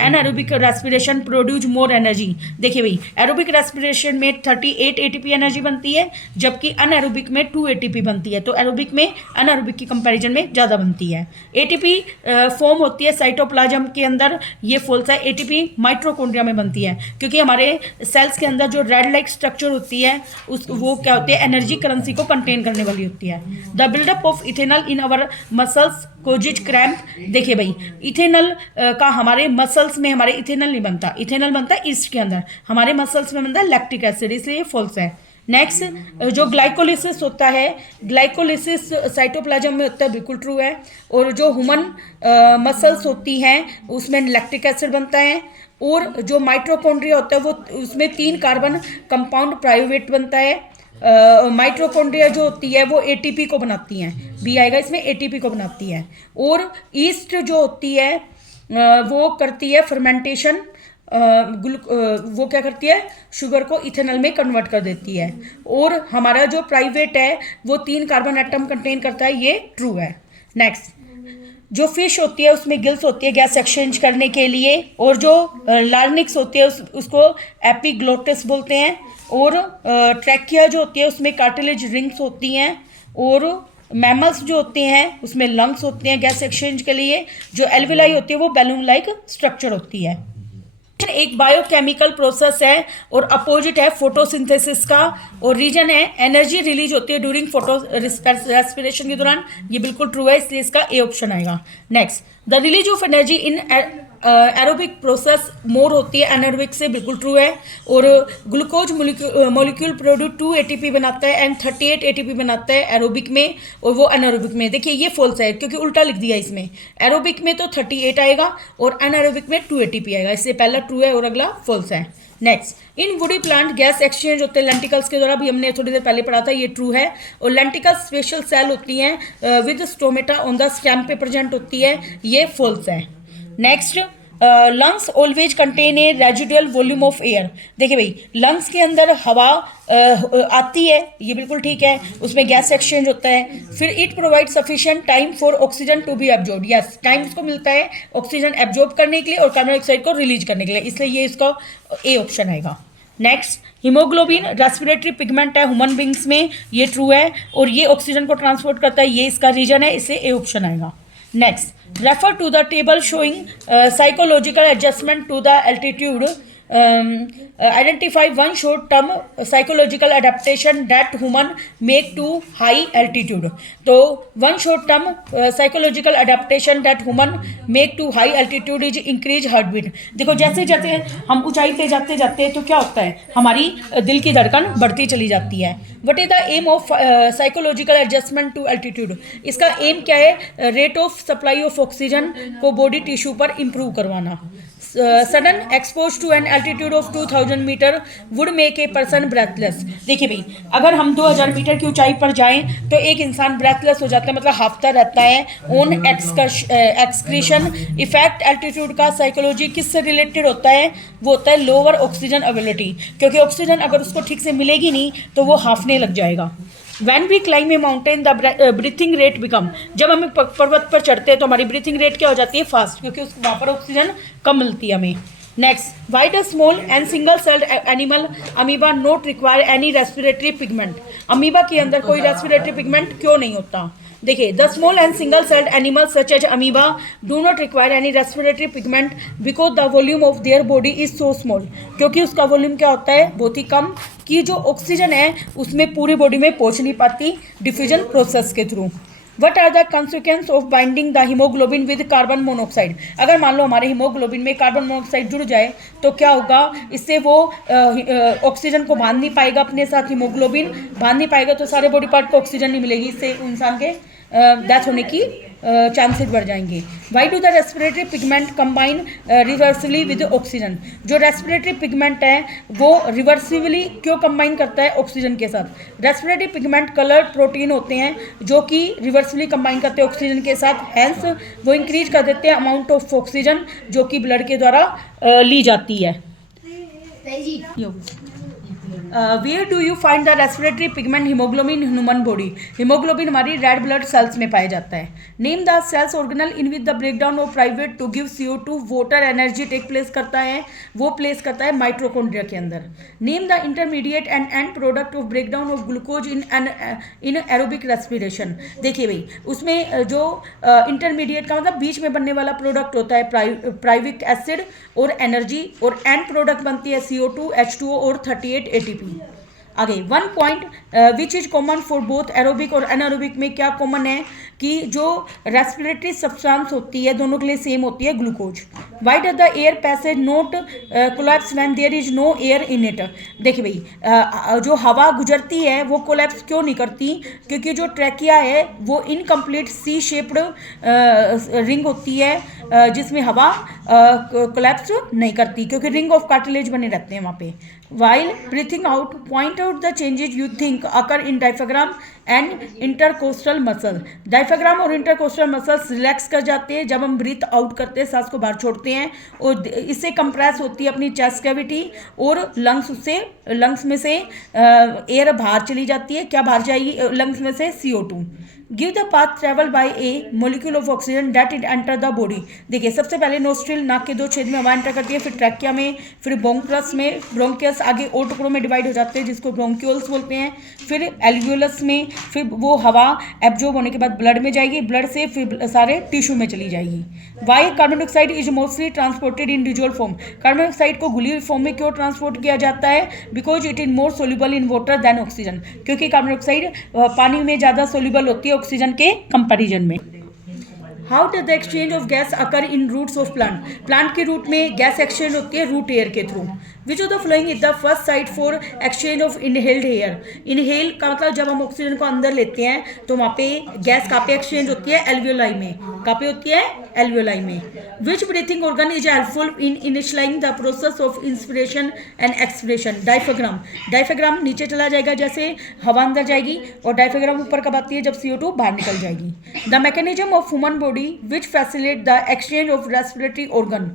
anaerobic respiration produce more energy. देखिए भाई, एरोबिक रेस्पिरेशन में 38 ATP एनर्जी बनती है, जबकि अनएरोबिक में 2 ATP बनती है। तो एरोबिक में अनएरोबिक की कंपैरिजन में ज़्यादा बनती है। ATP फॉर्म होती है साइटोप्लाज्म के अंदर, ये फॉल्स है। ATP माइटोकॉन्ड्रिया में बनती है, क्योंकि हमारे सेल्स के अंदर जो रेड लाइक स्ट्रक्चर होती है वो क्या होती है? एनर्जी करेंसी को कंटेन करने वाली होती है। The buildup of ethanol in our muscles causes cramp. देखिए भाई, इथेनॉल का हमारे मसल्स में, हमारे इथेनॉल नहीं बनता, इथेनॉल बनता है ईस्ट के अंदर, हमारे मसल्स में बनता है लैक्टिक एसिड, इसलिए फॉल्स है। नेक्स्ट, जो ग्लाइकोलिसिस होता है, ग्लाइकोलिसिस साइटोप्लाज्म में होता है, बिल्कुल ट्रू है। और जो ह्यूमन मसल्स होती हैं उसमें लैक्टिक एसिड बनता है। और जो माइटोकॉन्ड्रिया होता है वो उसमें 3 कार्बन कंपाउंड प्राइवेट बनता है। माइटोकॉन्ड्रिया जो होती है वो ATP को बनाती हैं, बी आएगा इसमें, ATP को बनाती है। और ईस्ट जो होती है वो करती है फर्मेंटेशन, वो क्या करती है, शुगर को इथेनॉल में कन्वर्ट कर देती है। और हमारा जो प्राइवेट है वो 3 कार्बन एटम कंटेन करता है, ये ट्रू है। नेक्स्ट, जो फिश होती है उसमें गिल्स होती है गैस एक्सचेंज करने के लिए, और जो लार्निक्स होती है उसको एपिग्लोटिस बोलते हैं, और ट्रैकिया जो होती है उसमें कार्टिलेज रिंग्स होती हैं, और मैमल्स जो होते हैं उसमें लंग्स होते हैं गैस एक्सचेंज के लिए, जो एल्विलाई होती है वो बैलून लाइक स्ट्रक्चर होती है। एक बायोकेमिकल प्रोसेस है और अपोजिट है फोटोसिंथेसिस का, और रीजन है एनर्जी रिलीज होती है ड्यूरिंग फोटो रेस्पिरेशन के दौरान, ये बिल्कुल ट्रू है, इसलिए इसका ए ऑप्शन आएगा। Next, the release of energy in aerobic process मोर होती है एनारोबिक से, बिल्कुल ट्रू है। और ग्लूकोज मॉलिक्यूल प्रोड्यूस 2 ATP बनाता है एंड 38 ATP बनाता है एरोबिक में, और वो एनारोबिक में। देखिए ये फॉल्स है क्योंकि उल्टा लिख दिया इसमें, एरोबिक में तो 38 आएगा और एनारोबिक में 2 ATP आएगा, इससे पहला ट्रू है और अगला फॉल्स है। नेक्स्ट, इन वुडी प्लांट गैस एक्सचेंज होते हैं लेंटिकल्स के द्वारा, भी हमने थोड़ी देर पहले पढ़ा था, ये ट्रू है। और लेंटिकल्स स्पेशल सेल होती हैं with stomata on the stem पे प्रेजेंट होती है, ये फॉल्स है। Next, lungs always contain a residual volume of air. देखिए भाई, लंग्स के अंदर हवा आती है, ये बिल्कुल ठीक है, उसमें गैस एक्सचेंज होता है। फिर it provide sufficient time for oxygen to be absorb, yes time इसको मिलता है ऑक्सीजन एब्जॉर्ब करने के लिए और कार्बन डाइऑक्साइड को रिलीज करने के लिए, इसलिए ये इसका ए ऑप्शन आएगा। नेक्स्ट, हीमोग्लोबिन रेस्पिरेटरी पिगमेंट है ह्यूमन बींग्स में, ये ट्रू है, और ये ऑक्सीजन को ट्रांसपोर्ट करता है, ये इसका रीजन है, इससे ए ऑप्शन आएगा। Next, refer to the table showing psychological adjustment to the altitude. Identify one short-term psychological adaptation that human make to high altitude. तो one short-term psychological adaptation that human make to high altitude is increase heartbeat. देखो जैसे जैसे हम ऊंचाई पे जाते जाते तो क्या होता है, हमारी दिल की धड़कन बढ़ती चली जाती है। What is the aim of psychological adjustment to altitude? इसका एम क्या है, rate of supply of oxygen को बॉडी टिश्यू पर इम्प्रूव करवाना। Sudden expose to an altitude of 2000 metre would make a person breathless. देखिए भाई, अगर हम 2000 मीटर की ऊंचाई पर जाएं तो एक इंसान ब्रेथलेस हो जाता है, मतलब हाफता रहता है ऑन एक्सक्रीशन। इफेक्ट एल्टीट्यूड का साइकोलॉजी किससे रिलेटेड होता है, वो होता है लोअर ऑक्सीजन अवेलेबिलिटी, क्योंकि ऑक्सीजन अगर उसको ठीक से मिलेगी नहीं तो वो हाफने लग जाएगा। When we climb a mountain, the breathing rate become, जब हम पर्वत पर चढ़ते हैं तो हमारी ब्रीथिंग रेट क्या हो जाती है, फास्ट, क्योंकि वहाँ पर ऑक्सीजन कम मिलती है हमें। Next, why does small and single celled animal amoeba not require any respiratory pigment. Amoeba के अंदर कोई रेस्पिरेटरी पिगमेंट क्यों नहीं होता। देखिए, the small and single celled animal such as amoeba do not require any respiratory pigment because the volume of their body is so small, क्योंकि उसका volume क्या होता है, बहुत ही कम, कि जो ऑक्सीजन है उसमें पूरी बॉडी में पहुंच नहीं पाती डिफ्यूजन प्रोसेस के through. What are the consequence of binding the haemoglobin with carbon monoxide. अगर मान लो हमारे हीमोग्लोबिन में कार्बन मोनोऑक्साइड जुड़ जाए तो क्या होगा, इससे वो ऑक्सीजन को बांध नहीं पाएगा अपने साथ, हीमोग्लोबिन बांध नहीं पाएगा तो सारे बॉडी पार्ट को ऑक्सीजन नहीं मिलेगी, इससे इंसान के डेथ होने की चांसेस बढ़ जाएंगे। Why do the respiratory pigment combine reversibly with oxygen. जो रेस्पिरेटरी पिगमेंट है वो रिवर्सिवली क्यों कंबाइन करता है ऑक्सीजन के साथ। रेस्पिरेटरी पिगमेंट कलर प्रोटीन होते हैं जो कि रिवर्सिवली कंबाइन करते हैं ऑक्सीजन के साथ, हैंस वो इंक्रीज कर देते हैं अमाउंट ऑफ ऑक्सीजन जो कि ब्लड के द्वारा ली जाती है। Where do you find the respiratory pigment haemoglobin in human body. Haemoglobin हमारी रेड ब्लड सेल्स में पाया जाता है। Name the cells organelle in with the breakdown of pyruvate to give CO2 water energy take place करता है, वो place करता है माइट्रोकॉन्ड्रिया के अंदर। Name the intermediate and end product of breakdown of glucose in aerobic respiration. देखिए भाई, उसमें जो इंटरमीडिएट का मतलब बीच में बनने वाला प्रोडक्ट होता है प्राइविक एसिड और एनर्जी, और एंड प्रोडक्ट बनती है CO2 H2O और 38 ATP। आगे, one point which is common for both aerobic और एनारोबिक में क्या कॉमन है कि जो रेस्पिरेटरी सब्सटेंस होती है दोनों के लिए सेम होती है, glucose. Why does the air passage not collapse when there is no air in it. देखिए भाई, जो हवा गुजरती है वो कोलैप्स क्यों नहीं करती, क्योंकि जो ट्रैकिया है वो इनकम्प्लीट C शेप्ड रिंग होती है जिसमें हवा कोलैप्स नहीं करती, क्योंकि रिंग ऑफ कार्टिलेज बने रहते हैं वहाँ पे। While breathing out, point out the changes you think occur in diaphragm and intercostal muscle. Diaphragm और intercostal muscles रिलैक्स कर जाते हैं जब हम ब्रीथ आउट करते हैं, सांस को बाहर छोड़ते हैं, और इससे कंप्रेस होती है अपनी चेस्ट कैविटी, और लंग्स में से एयर बाहर चली जाती है. क्या बाहर जाएगी लंग्स में से? CO2. Give the path travel by A molecule of oxygen that it enter the body. देखिए, सबसे पहले नोस्ट्रिल, नाक के 2 छेद में हवा एंटर करती है, फिर ट्रैकिया में, फिर ब्रोंकस में, ब्रोंकियस आगे और टुकड़ों में डिवाइड हो जाते हैं जिसको ब्रोंक्यूल्स बोलते हैं, फिर एल्वियोलस में, फिर वो हवा एब्जॉर्ब होने के बाद ब्लड में जाएगी, ब्लड से फिर सारे टिश्यू में चली जाएगी. Why carbon dioxide is mostly transported in dissolve form. Carbon dioxide को घुली हुई फॉर्म में क्यों ट्रांसपोर्ट किया जाता है? Because it is more soluble in water than oxygen. क्योंकि कार्बन डाइऑक्साइड पानी में ज़्यादा सोल्यूबल होती है ऑक्सीजन के कंपैरिजन में. How does the exchange of gas occur in roots of plant. Plant के रूट में गैस एक्सचेंज होती है रूट एयर के through. Which of the following is the first site for exchange of inhaled air. Inhale का मतलब जब हम oxygen को अंदर लेते हैं तो वहाँ पे गैस कहाँ पे एक्सचेंज होती है? एल्वियोलाई में. कहाँ पे होती है? एल्वियोलाई में. Which breathing organ is helpful in initialising the process of inspiration and expiration. Diaphragm. Diaphragm नीचे चला जाएगा जैसे हवा अंदर जाएगी, और डायफ्राग्राम ऊपर कब आती है? जब CO2 बाहर निकल जाएगी. The mechanism of human body which facilitate the exchange of respiratory organ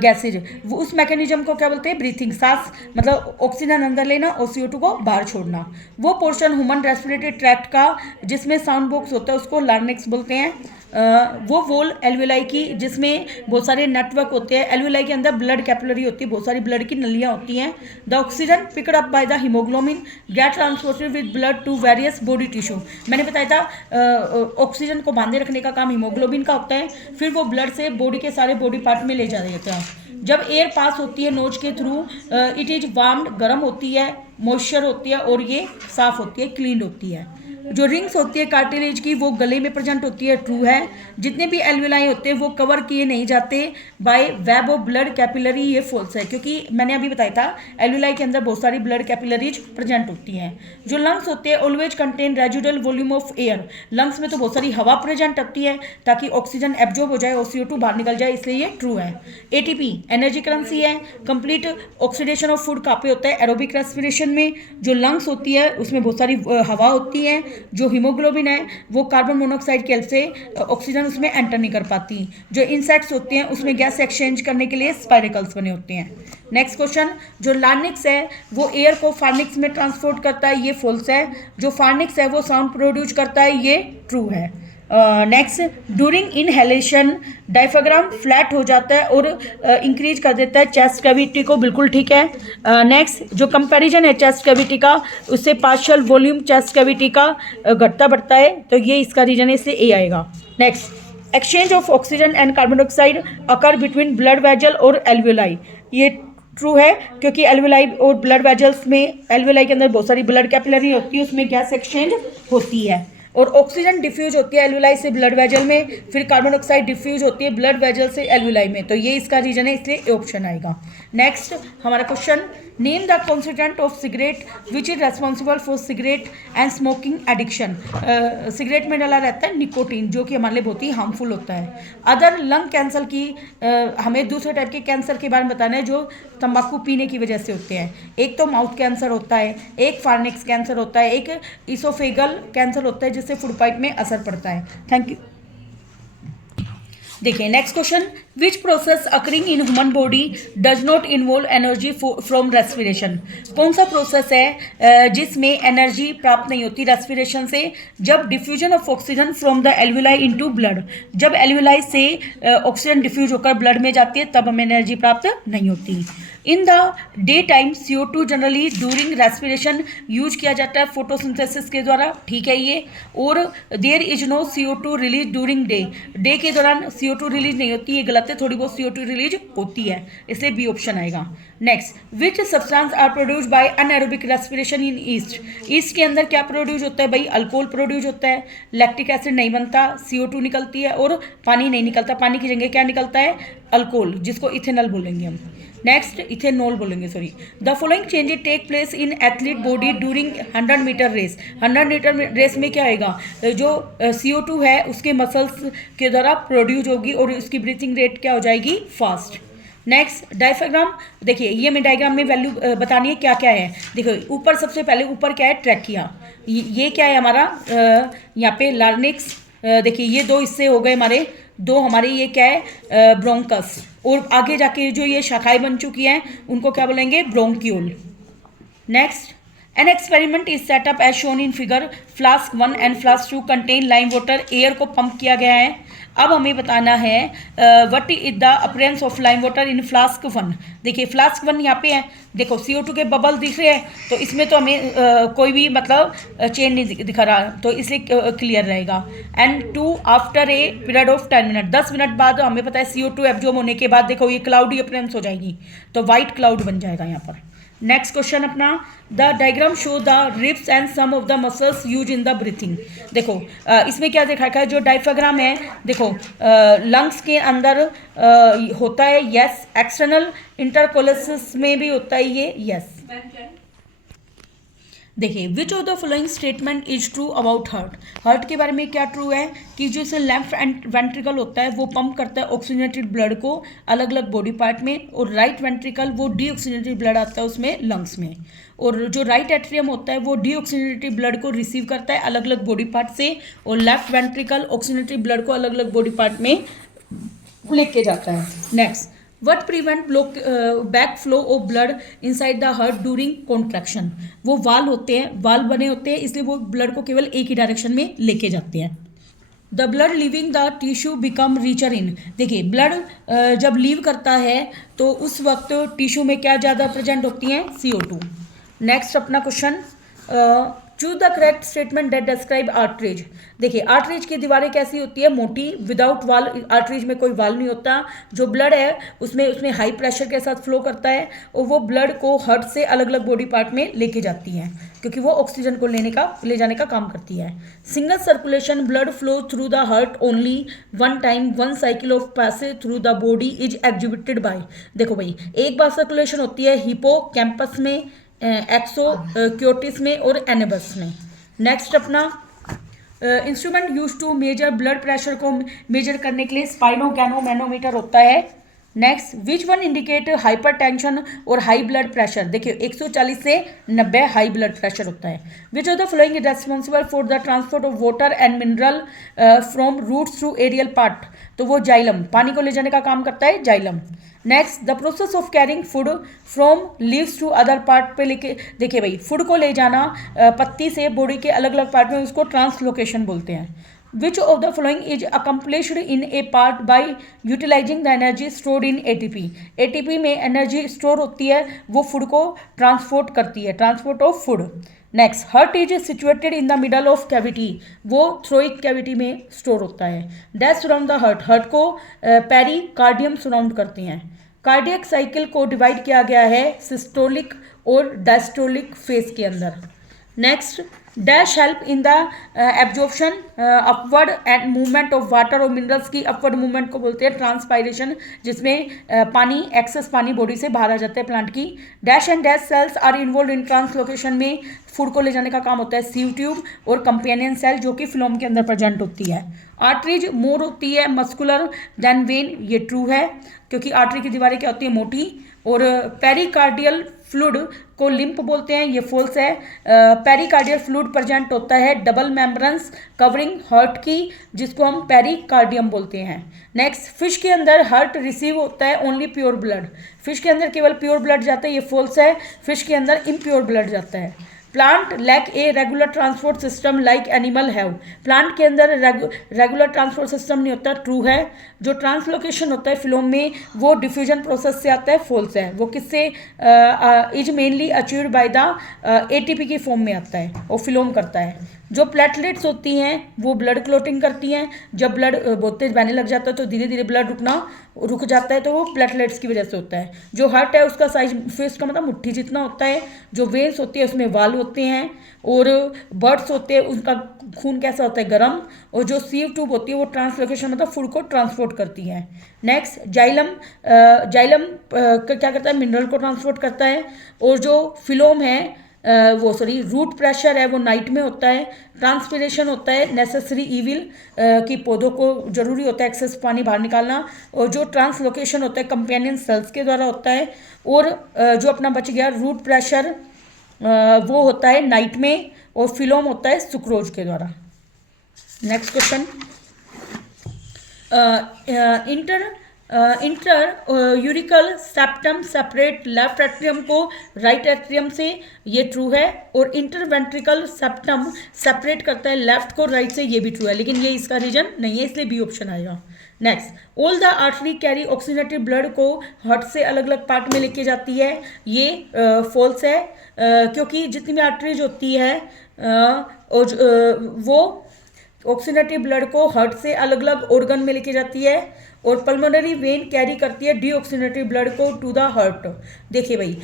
gases. उस मैकेनिज्म को क्या बोलते हैं? ब्रीथिंग. सांस मतलब ऑक्सीजन अंदर लेना और CO2 को बाहर छोड़ना. वो पोर्शन ह्यूमन रेस्पिरेटरी ट्रैक्ट का जिसमें साउंड बॉक्स होता है उसको लार्निक्स बोलते हैं. वो वोल एल्वियोलाई की जिसमें बहुत सारे नेटवर्क होते हैं. एल्वियोलाई के अंदर ब्लड कैपिलरी होती है, बहुत सारी ब्लड की नलियाँ होती हैं. The oxygen picked up by the haemoglobin get transported with blood to various body tissue. मैंने बताया था ऑक्सीजन को बांधे रखने का काम हीमोग्लोबिन का होता है, फिर वो ब्लड से बॉडी के सारे बॉडी पार्ट में ले जा जाता है. जब एयर पास होती है नोज के थ्रू, इट इज वार्म्ड, गर्म होती है, मॉइस्चर होती है, और ये साफ होती है, क्लीन होती है. जो रिंग्स होती है कार्टिलेज की वो गले में प्रेजेंट होती है, ट्रू है. जितने भी एल्वियोलाई होते हैं वो कवर किए नहीं जाते by web of blood capillary, ये फॉल्स है क्योंकि मैंने अभी बताया था एल्वियोलाई के अंदर बहुत सारी ब्लड कैपिलरीज प्रेजेंट होती हैं. जो लंग्स होते हैं always contain residual volume of air. Lungs में तो बहुत सारी हवा प्रेजेंट होती है ताकि ऑक्सीजन एब्जॉर्ब हो जाए और CO2 बाहर निकल जाए, इसलिए ये ट्रू है. ATP एनर्जी करेंसी है. कंप्लीट ऑक्सीडेशन ऑफ फूड कहाँ पे होता है? एरोबिक रेस्पिरेशन में. जो लंग्स होती है उसमें बहुत सारी हवा होती है. जो हीमोग्लोबिन है वो कार्बन मोनोऑक्साइड की हेल्प से ऑक्सीजन उसमें एंटर नहीं कर पाती. जो इंसेक्ट्स होते हैं उसमें गैस एक्सचेंज करने के लिए स्पाइरेकल्स बने होते हैं. नेक्स्ट क्वेश्चन, जो लार्निक्स है वो एयर को फार्निक्स में ट्रांसपोर्ट करता है, ये फॉल्स है. जो फार्निक्स है वो साउंड प्रोड्यूस करता है, ये ट्रू है. Next, during inhalation diaphragm flat हो जाता है और इंक्रीज कर देता है चेस्ट कैविटी को, बिल्कुल ठीक है. नेक्स्ट, जो कंपैरिजन है चेस्ट कैविटी का उससे पार्शियल वॉल्यूम चेस्ट कैविटी का घटता बढ़ता है, तो ये इसका रीजन है, इससे A आएगा. Next, exchange of oxygen and carbon dioxide occur between blood vessel और एल्वियोलाई, ये ट्रू है क्योंकि एल्वियोलाई और ब्लड वेजल्स में, एल्वियोलाई के अंदर बहुत सारी ब्लड कैपिलरी होती है, उसमें गैस एक्सचेंज होती है, और ऑक्सीजन डिफ्यूज होती है एल्वियोलाई से ब्लड वेजल में, फिर कार्बन डाइऑक्साइड डिफ्यूज होती है ब्लड वेजल से एल्वियोलाई में, तो ये इसका रीजन है, इसलिए ए ऑप्शन आएगा. नेक्स्ट हमारा question, name the constituent of cigarette which is responsible for cigarette and smoking addiction. Cigarette में डाला रहता है निकोटीन जो कि हमारे लिए बहुत ही हार्मफुल होता है. अदर लंग कैंसर की हमें दूसरे टाइप के कैंसर के बारे में बताना है जो तंबाकू पीने की वजह से होते हैं. एक तो माउथ कैंसर होता है, एक फार्निक्स कैंसर होता है, एक इसोफेगल कैंसर होता है जिससे फूड पाइप में असर पड़ता है. Thank you. देखिए next question, which process occurring in human body does not involve energy from respiration. कौन सा प्रोसेस है जिसमें एनर्जी प्राप्त नहीं होती रेस्पिरेशन से? जब diffusion of oxygen from the alveoli into blood. जब एल्वियोलाई से ऑक्सीजन डिफ्यूज होकर ब्लड में जाती है तब हमें एनर्जी प्राप्त नहीं होती. In the day time CO2 generally during respiration use किया जाता है फोटोसिंथेसिस के द्वारा, ठीक है ये. और there is no CO2 release during day. Day के दौरान CO2 रिलीज नहीं होती, ये गलत है, थोड़ी बहुत CO2 रिलीज होती है, इसलिए बी ऑप्शन आएगा. Next, which substance are produce by anaerobic respiration in yeast. Yeast के अंदर क्या प्रोड्यूस होता है भाई? अल्कोहल प्रोड्यूस होता है, लैक्टिक एसिड नहीं बनता, CO2 निकलती है और पानी नहीं निकलता. पानी की जगह क्या निकलता है? अल्कोहल, जिसको इथेनॉल बोलेंगे हम. नेक्स्ट, इथेनॉल बोलेंगे, sorry. The following changes take place in athlete body during 100 metre race. 100 metre race में क्या आएगा? जो CO2 है उसके मसल्स के द्वारा प्रोड्यूस होगी और उसकी ब्रीथिंग रेट क्या हो जाएगी? फास्ट. नेक्स्ट डायफ्राम, देखिए ये हमें डायग्राम में वैल्यू बतानी है क्या क्या है। देखो ऊपर सबसे पहले ऊपर क्या है, ट्रैकिया, ये क्या है हमारा, यहाँ पे लार्निक्स, देखिए ये दो हिस्से हो गए हमारे, दो हमारे ये क्या है, ब्रोंकस, और आगे जाके जो ये शाखाएं बन चुकी हैं उनको क्या बोलेंगे, bronchiole. Next, an experiment is set up as shown in figure, flask 1 and flask 2 contain lime water, air को पंप किया गया है। अब हमें बताना है what is the appearance of lime water in flask 1। देखिए फ्लास्क 1 यहाँ पे है, देखो CO2 के बबल दिख रहे हैं, तो इसमें तो हमें कोई भी मतलब चेन नहीं दिख रहा, तो इसलिए क्लियर रहेगा। And 2 after a period of 10 minute, 10 minute बाद हमें पता है CO2 एब्जॉर्ब होने के बाद देखो ये क्लाउडी अपीयरेंस हो जाएगी, तो वाइट क्लाउड बन जाएगा यहाँ पर। नेक्स्ट क्वेश्चन अपना, the diagram show the ribs and some of the muscles use in the breathing. देखो इसमें क्या देखा है, जो डायफ्राम है, देखो लंग्स के अंदर होता है, यस, एक्सटर्नल इंटरकोलेसिस में भी होता है ये, यस। देखिए which of the following statement is true about heart, heart के बारे में क्या ट्रू है कि जो इसे लेफ्ट वेंट्रिकल होता है वो पंप करता है ऑक्सीजनेटेड ब्लड को अलग अलग बॉडी पार्ट में, और राइट वेंट्रिकल वो डीऑक्सीजनेटेड ब्लड आता है उसमें लंग्स में, और जो राइट एट्रियम होता है वो डीऑक्सीजनेटेड ब्लड को रिसीव करता है अलग अलग बॉडी पार्ट से, और लेफ्ट वेंट्रिकल ऑक्सीजनेटेड ब्लड को अलग अलग बॉडी पार्ट में लेके जाता है। Next, what prevent back flow of blood inside the heart during contraction, वो वाल होते हैं, वाल बने होते हैं, इसलिए वो ब्लड को केवल एक ही डायरेक्शन में लेके जाते हैं। The blood leaving the tissue become richer in, देखिए ब्लड जब लीव करता है तो उस वक्त टिश्यू में क्या ज़्यादा प्रेजेंट होती हैं, CO2। नेक्स्ट अपना question, choose the correct statement that describe arteries. देखिए आर्टरीज की दीवारें कैसी होती है, मोटी, विदाउट वाल, आर्टरीज में कोई वाल नहीं होता, जो ब्लड है उसमें हाई प्रेशर के साथ फ्लो करता है, और वो ब्लड को हार्ट से अलग अलग बॉडी पार्ट में लेके जाती हैं क्योंकि वो ऑक्सीजन को ले जाने का काम करती है। Single circulation blood flow through the heart only one time, one cycle of passage through the body is exhibited by. देखो भाई एक बार सर्कुलेशन होती है हिपोकैम्पस में, एक्सोक्योटिस में और एनेबस में। नेक्स्ट अपना instrument use to measure blood pressure को मेजर करने के लिए स्पाइनोगैनोमैनोमीटर होता है। Next, which one indicate hypertension और हाई ब्लड प्रेशर, देखिए 140 से 90 हाई ब्लड प्रेशर होता है। Which of the following is responsible for the transport of water and mineral from roots through aerial part, तो वो जाइलम, पानी को ले जाने का काम करता है xylem. Next, the process of carrying food from leaves to other part पे लेके, देखिए भाई फूड को ले जाना पत्ती से बॉडी के अलग अलग पार्ट में, उसको ट्रांसलोकेशन बोलते हैं। Which of the following is accomplished in a part by utilising the energy stored in ATP, ATP में एनर्जी स्टोर होती है, वो फूड को ट्रांसपोर्ट करती है, transport of food. Next, heart is situated in the middle of cavity, वो thoracic cavity में स्टोर होता है। Dash surround the heart, heart को पेरिकार्डियम सराउंड करते हैं। कार्डियक साइकिल को डिवाइड किया गया है सिस्टोलिक और डायस्टोलिक फेज के अंदर। Next, dash help in the absorption upward and movement of water और मिनरल्स की अपवर्ड मूवमेंट को बोलते हैं ट्रांसपायरेशन, जिसमें पानी, एक्सेस पानी बॉडी से बाहर आ जाता है प्लांट की। Dash and dash cells are involve in translocation में फूड को ले जाने का काम होता है सीव ट्यूब और कंपेनियन सेल जो कि फिलोम के अंदर प्रेजेंट होती है। आर्टरीज मोर होती है मस्कुलर देन वेन, ये ट्रू है क्योंकि आर्टरी की दीवारें क्या होती है, मोटी, और पेरिकार्डियल फ्लूइड को लिम्फ बोलते हैं, ये फॉल्स है। पेरिकार्डियल फ्लूइड प्रेजेंट होता है डबल मेम्ब्रेन्स कवरिंग हार्ट की, जिसको हम पेरिकार्डियम बोलते हैं। नेक्स्ट, फिश के अंदर हार्ट रिसीव होता है ओनली प्योर ब्लड, फिश के अंदर केवल प्योर ब्लड जाता है, ये फॉल्स है, फिश के अंदर इम्प्योर ब्लड जाता है। Plant lack a regular transport system like animal have, plant के अंदर रेगुलर ट्रांसपोर्ट सिस्टम नहीं होता, ट्रू है। जो ट्रांसलोकेशन होता है फिलोम में वो डिफ्यूजन प्रोसेस से आता है, फॉल्स है। वो किससे is mainly achieved by the ATP की फॉर्म में आता है और फिलोम करता है। जो प्लेटलेट्स होती हैं वो ब्लड क्लोटिंग करती हैं, जब ब्लड बहुत तेज बहने लग जाता है तो धीरे धीरे ब्लड रुक जाता है, तो वो प्लेटलेट्स की वजह से होता है। जो हार्ट है उसका साइज फेस का मतलब मुट्ठी जितना होता है। जो वेन्स होती है उसमें वाल होते हैं, और बर्ड्स होते हैं उनका खून कैसा होता है, गर्म, और जो सीव ट्यूब होती है वो ट्रांसलोकेशन मतलब फूड को ट्रांसपोर्ट करती है। नेक्स्ट, जाइलम क्या करता है, मिनरल को ट्रांसपोर्ट करता है, और जो फिलोम है वो सॉरी रूट प्रेशर है वो नाइट में होता है। ट्रांसपिरेशन होता है नेसेसरी इविल कि पौधों को ज़रूरी होता है एक्सेस पानी बाहर निकालना। और जो ट्रांसलोकेशन होता है कंपेनियन सेल्स के द्वारा होता है। और जो अपना बच गया रूट प्रेशर वो होता है नाइट में। और फिलोम होता है सुक्रोज के द्वारा। Next question, inter uracil septum separate left atrium को राइट एट्रियम से, ये ट्रू है। और इंटरवेंट्रिकल सेप्टम सेपरेट करता है लेफ्ट को राइट से, ये भी ट्रू है, लेकिन ये इसका रीजन नहीं है, इसलिए बी ऑप्शन आएगा। Next, all the artery carry oxygenated blood को हार्ट से अलग अलग पार्ट में लेके जाती है, ये फॉल्स है। क्योंकि जितनी भी आर्टरीज होती है वो ऑक्सीजनेटेड ब्लड को हार्ट से अलग अलग ऑर्गन में लेके जाती है। और पल्मोनरी वेन कैरी करती है डीऑक्सीजनेटेड ब्लड को टू द हार्ट। देखिए भाई,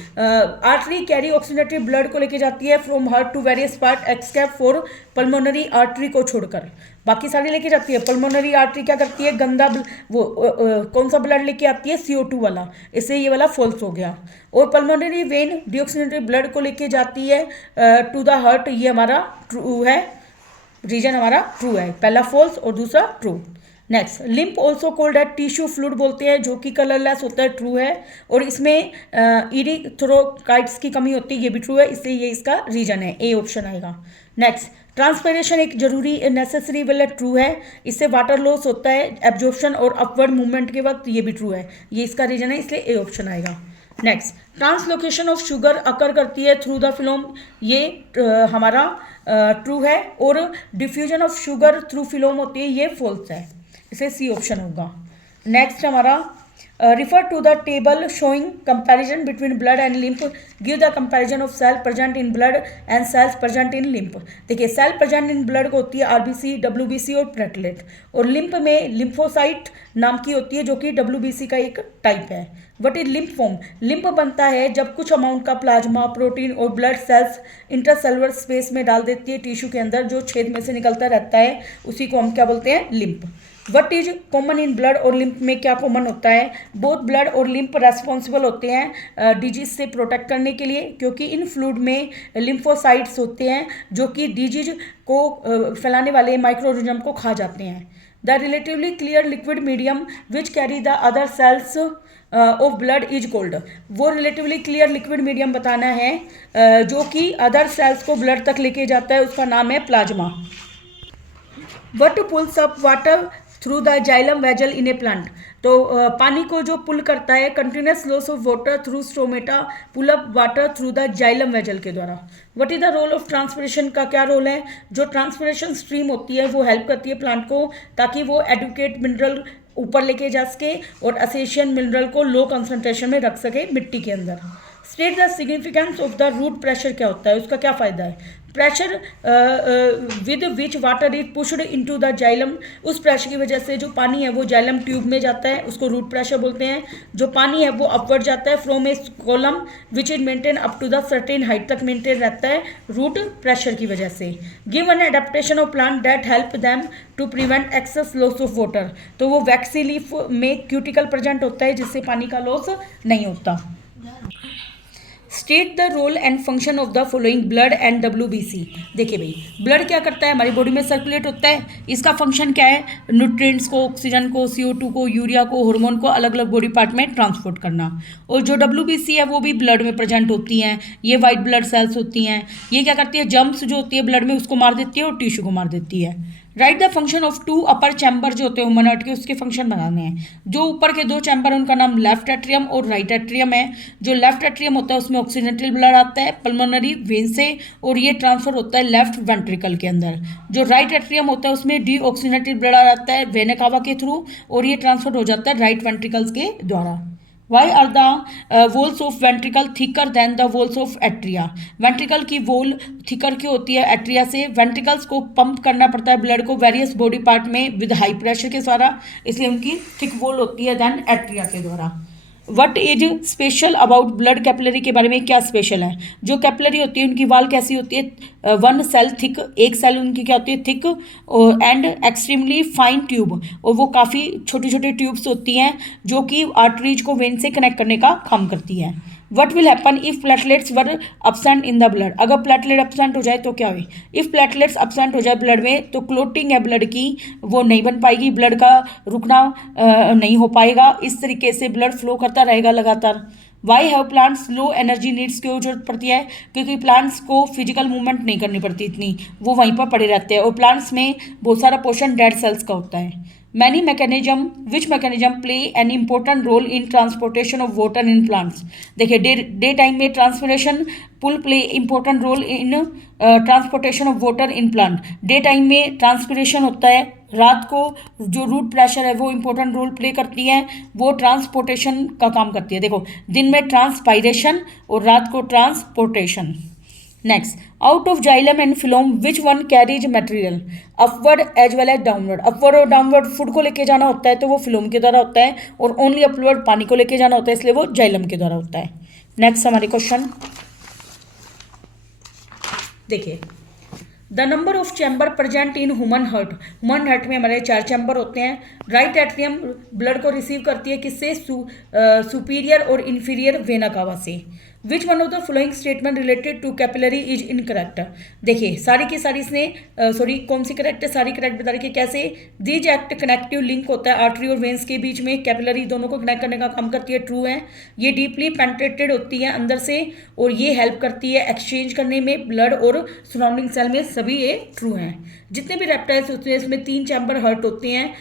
आर्टरी कैरी ऑक्सीजनेटेड ब्लड को लेके जाती है from heart to various part except for pulmonary artery को छोड़कर, बाकी सारी लेके जाती है। पल्मोनरी आर्टरी क्या करती है, गंदा कौन सा ब्लड लेके आती है, CO2 वाला, इससे ये वाला फॉल्स हो गया। और पल्मोनरी वेन डीऑक्सीजनेटेड ब्लड को लेके जाती है टू द हार्ट, ये हमारा ट्रू है, रीजन हमारा ट्रू है, पहला फॉल्स और दूसरा true. Next, limp also cold है टिश्यू फ्लूइड बोलते हैं, जो कि कलरलेस होता है, ट्रू है। और इसमें इरिथ्रोकाइट्स की कमी होती है, ये भी ट्रू है, इसलिए ये इसका रीजन है, ए ऑप्शन आएगा। नेक्स्ट, ट्रांसपिरेशन एक जरूरी नेसेसरी वाला ट्रू है, इससे वाटर लॉस होता है एब्जॉर्प्शन और अपवर्ड मूवमेंट के वक्त, ये भी ट्रू है, ये इसका रीजन है, इसलिए ए ऑप्शन आएगा। नेक्स्ट, ट्रांसलोकेशन ऑफ शुगर अकर करती है थ्रू द फिलोम, ये हमारा ट्रू है। और diffusion of sugar through phloem होती है, ये फॉल्स है, इसे सी ऑप्शन होगा। नेक्स्ट हमारा refer to the table showing comparison between blood and lymph, give the comparison of cell present in blood and cells present in lymph. देखिए, cell present in blood को होती है RBC, WBC और platelet. और lymph में lymphocyte नाम की होती है, जो कि WBC का एक टाइप है। What is lymph form, lymph बनता है जब कुछ अमाउंट का प्लाज्मा प्रोटीन और ब्लड सेल्स इंटरसेलुलर स्पेस में डाल देती है टिश्यू के अंदर, जो छेद में से निकलता रहता है, उसी को हम क्या बोलते हैं, lymph. What is common in blood और लिम्फ में क्या कॉमन होता है, बोथ ब्लड और लिम्फ रेस्पॉन्सिबल होते हैं डिजीज से प्रोटेक्ट करने के लिए, क्योंकि इन फ्लूइड में लिम्फोसाइट्स होते हैं जो कि डिजीज को फैलाने वाले माइक्रो ऑर्गेनिज्म को खा जाते हैं। The relatively clear liquid medium which carry the other sales of blood is cold, वो रिलेटिवली क्लियर लिक्विड मीडियम बताना है जो कि अदर सेल्स को ब्लड तक लेके जाता है, उसका नाम है plasma. What pulls up water through the xylem vessel in a plant, तो पानी को जो पुल करता है, continuous loss of water through stomata pull up water through the xylem vessel के द्वारा। What is the role of transpiration, का क्या रोल है, जो ट्रांसपिरेशन स्ट्रीम होती है वो हेल्प करती है प्लांट को, ताकि वो एडुकेट मिनरल ऊपर लेके जा सके और असेशियन मिनरल को लो कंसंट्रेशन में रख सके मिट्टी के अंदर। State the significance of the root pressure, क्या होता है, उसका क्या फ़ायदा है। Pressure with which water is pushed into the xylem, उस प्रेशर की वजह से जो पानी है वो जाइलम ट्यूब में जाता है, उसको रूट प्रेशर बोलते हैं। जो पानी है वो अपवर्ड जाता है from a column which is maintain up to the certain height तक मेंटेन रहता है रूट प्रेशर की वजह से। Give an adaptation of plant that help them to prevent excess loss of water, तो वो वैक्सी लीफ में क्यूटिकल प्रेजेंट होता है जिससे पानी का लॉस नहीं होता। State the role and function of the following blood and WBC। देखिए भाई, ब्लड क्या करता है, हमारी बॉडी में सर्कुलेट होता है, इसका फंक्शन क्या है, न्यूट्रिएंट्स को, ऑक्सीजन को, CO2 को, यूरिया को, हार्मोन को अलग अलग बॉडी पार्ट में ट्रांसपोर्ट करना। और जो WBC है वो भी ब्लड में प्रेजेंट होती हैं, ये वाइट ब्लड सेल्स होती हैं, ये क्या करती है, जर्म्स जो होती है ब्लड में उसको मार देती है और टिश्यू को मार देती है। Write the function of two upper chamber जो होते हैं ह्यूमन हार्ट के, उसके फंक्शन बनाने हैं। जो ऊपर के दो चैम्बर उनका नाम लेफ्ट एट्रियम और राइट एट्रियम है। जो लेफ्ट एट्रियम होता है उसमें ऑक्सीजनेटेड ब्लड आता है पल्मोनरी वेन से, और ये ट्रांसफर होता है लेफ्ट वेंट्रिकल के अंदर। जो राइट एट्रियम होता है उसमें डीऑक्सीजनेटेड ब्लड आता है वेना कावा के थ्रू, और ये ट्रांसफर हो जाता है राइट वेंट्रिकल्स के द्वारा। Why are the walls of ventricle thicker than the walls of atria, ventricle की वोल थिकर क्यों होती है एट्रिया से, वेंट्रिकल्स को पंप करना पड़ता है ब्लड को वेरियस बॉडी पार्ट में विद हाई प्रेशर के द्वारा, इसलिए उनकी थिक वोल होती है दैन एट्रिया के द्वारा। What is special about blood capillary के बारे में क्या स्पेशल है, जो कैपिलरी होती है उनकी वाल कैसी होती है, वन सेल थिक, एक सेल उनकी क्या होती है thick, and extremely fine tube, और वो काफ़ी छोटी छोटी ट्यूब्स होती हैं जो कि आर्टरीज को वेन से कनेक्ट करने का काम करती है। What will happen if platelets were absent in the blood, अगर प्लेटलेट absent हो जाए तो क्या हुई, इफ प्लेटलेट्स absent हो जाए ब्लड में तो क्लोटिंग है ब्लड की वो नहीं बन पाएगी, ब्लड का रुकना नहीं हो पाएगा, इस तरीके से ब्लड फ्लो करता रहेगा लगातार। Why have plants low energy needs, क्यों जरूरत पड़ती है, क्योंकि प्लांट्स को फिजिकल मूवमेंट नहीं करनी पड़ती इतनी, वो वहीं पर पड़े रहते हैं, और प्लांट्स में बहुत सारा पोर्शन डेड सेल्स का होता है। Many mechanism, which mechanism play an important role in transportation of water in plants. देखिए डे टाइम में transportation pull play important role in transportation of water in plant, day time में transpiration होता है, रात को जो रूट प्रेशर है वो इंपॉर्टेंट रोल प्ले करती है, वो ट्रांसपोर्टेशन का काम करती है। देखो दिन में ट्रांसपायरेशन और रात को transportation. Next, out of xylem and phloem which one carries material upward as well as downward, upward और डाउनवर्ड फूड को लेके जाना होता है तो वो फिलोम के द्वारा होता है, और ओनली अपवर्ड पानी को लेके जाना होता है इसलिए वो जाइलम के द्वारा होता है। नेक्स्ट हमारे क्वेश्चन देखिए, the number of chamber present in human heart, human heart में हमारे 4 चैम्बर होते हैं। राइट एट्रियम ब्लड को रिसीव करती है किससे, सुपीरियर और इन्फीरियर वेना कावा से। Which one of the following statement related to capillary is incorrect, देखिए सारी की सारी इसने कौन सी करेक्ट है, सारी करेक्ट बता रही है। कैसे, दीज एक्ट कनेक्टिव लिंक होता है आर्टरी और वेंस के बीच में, कैपिलरी दोनों को कनेक्ट करने का काम करती है, ट्रू है। ये डीपली पेंट्रेटेड होती है अंदर से और ये हेल्प करती है एक्सचेंज करने में ब्लड और सराउंडिंग सेल में, सभी ये ट्रू हैं। जितने भी रेप्टाइल्स होते हैं इसमें 3 चैम्बर हर्ट होते हैं,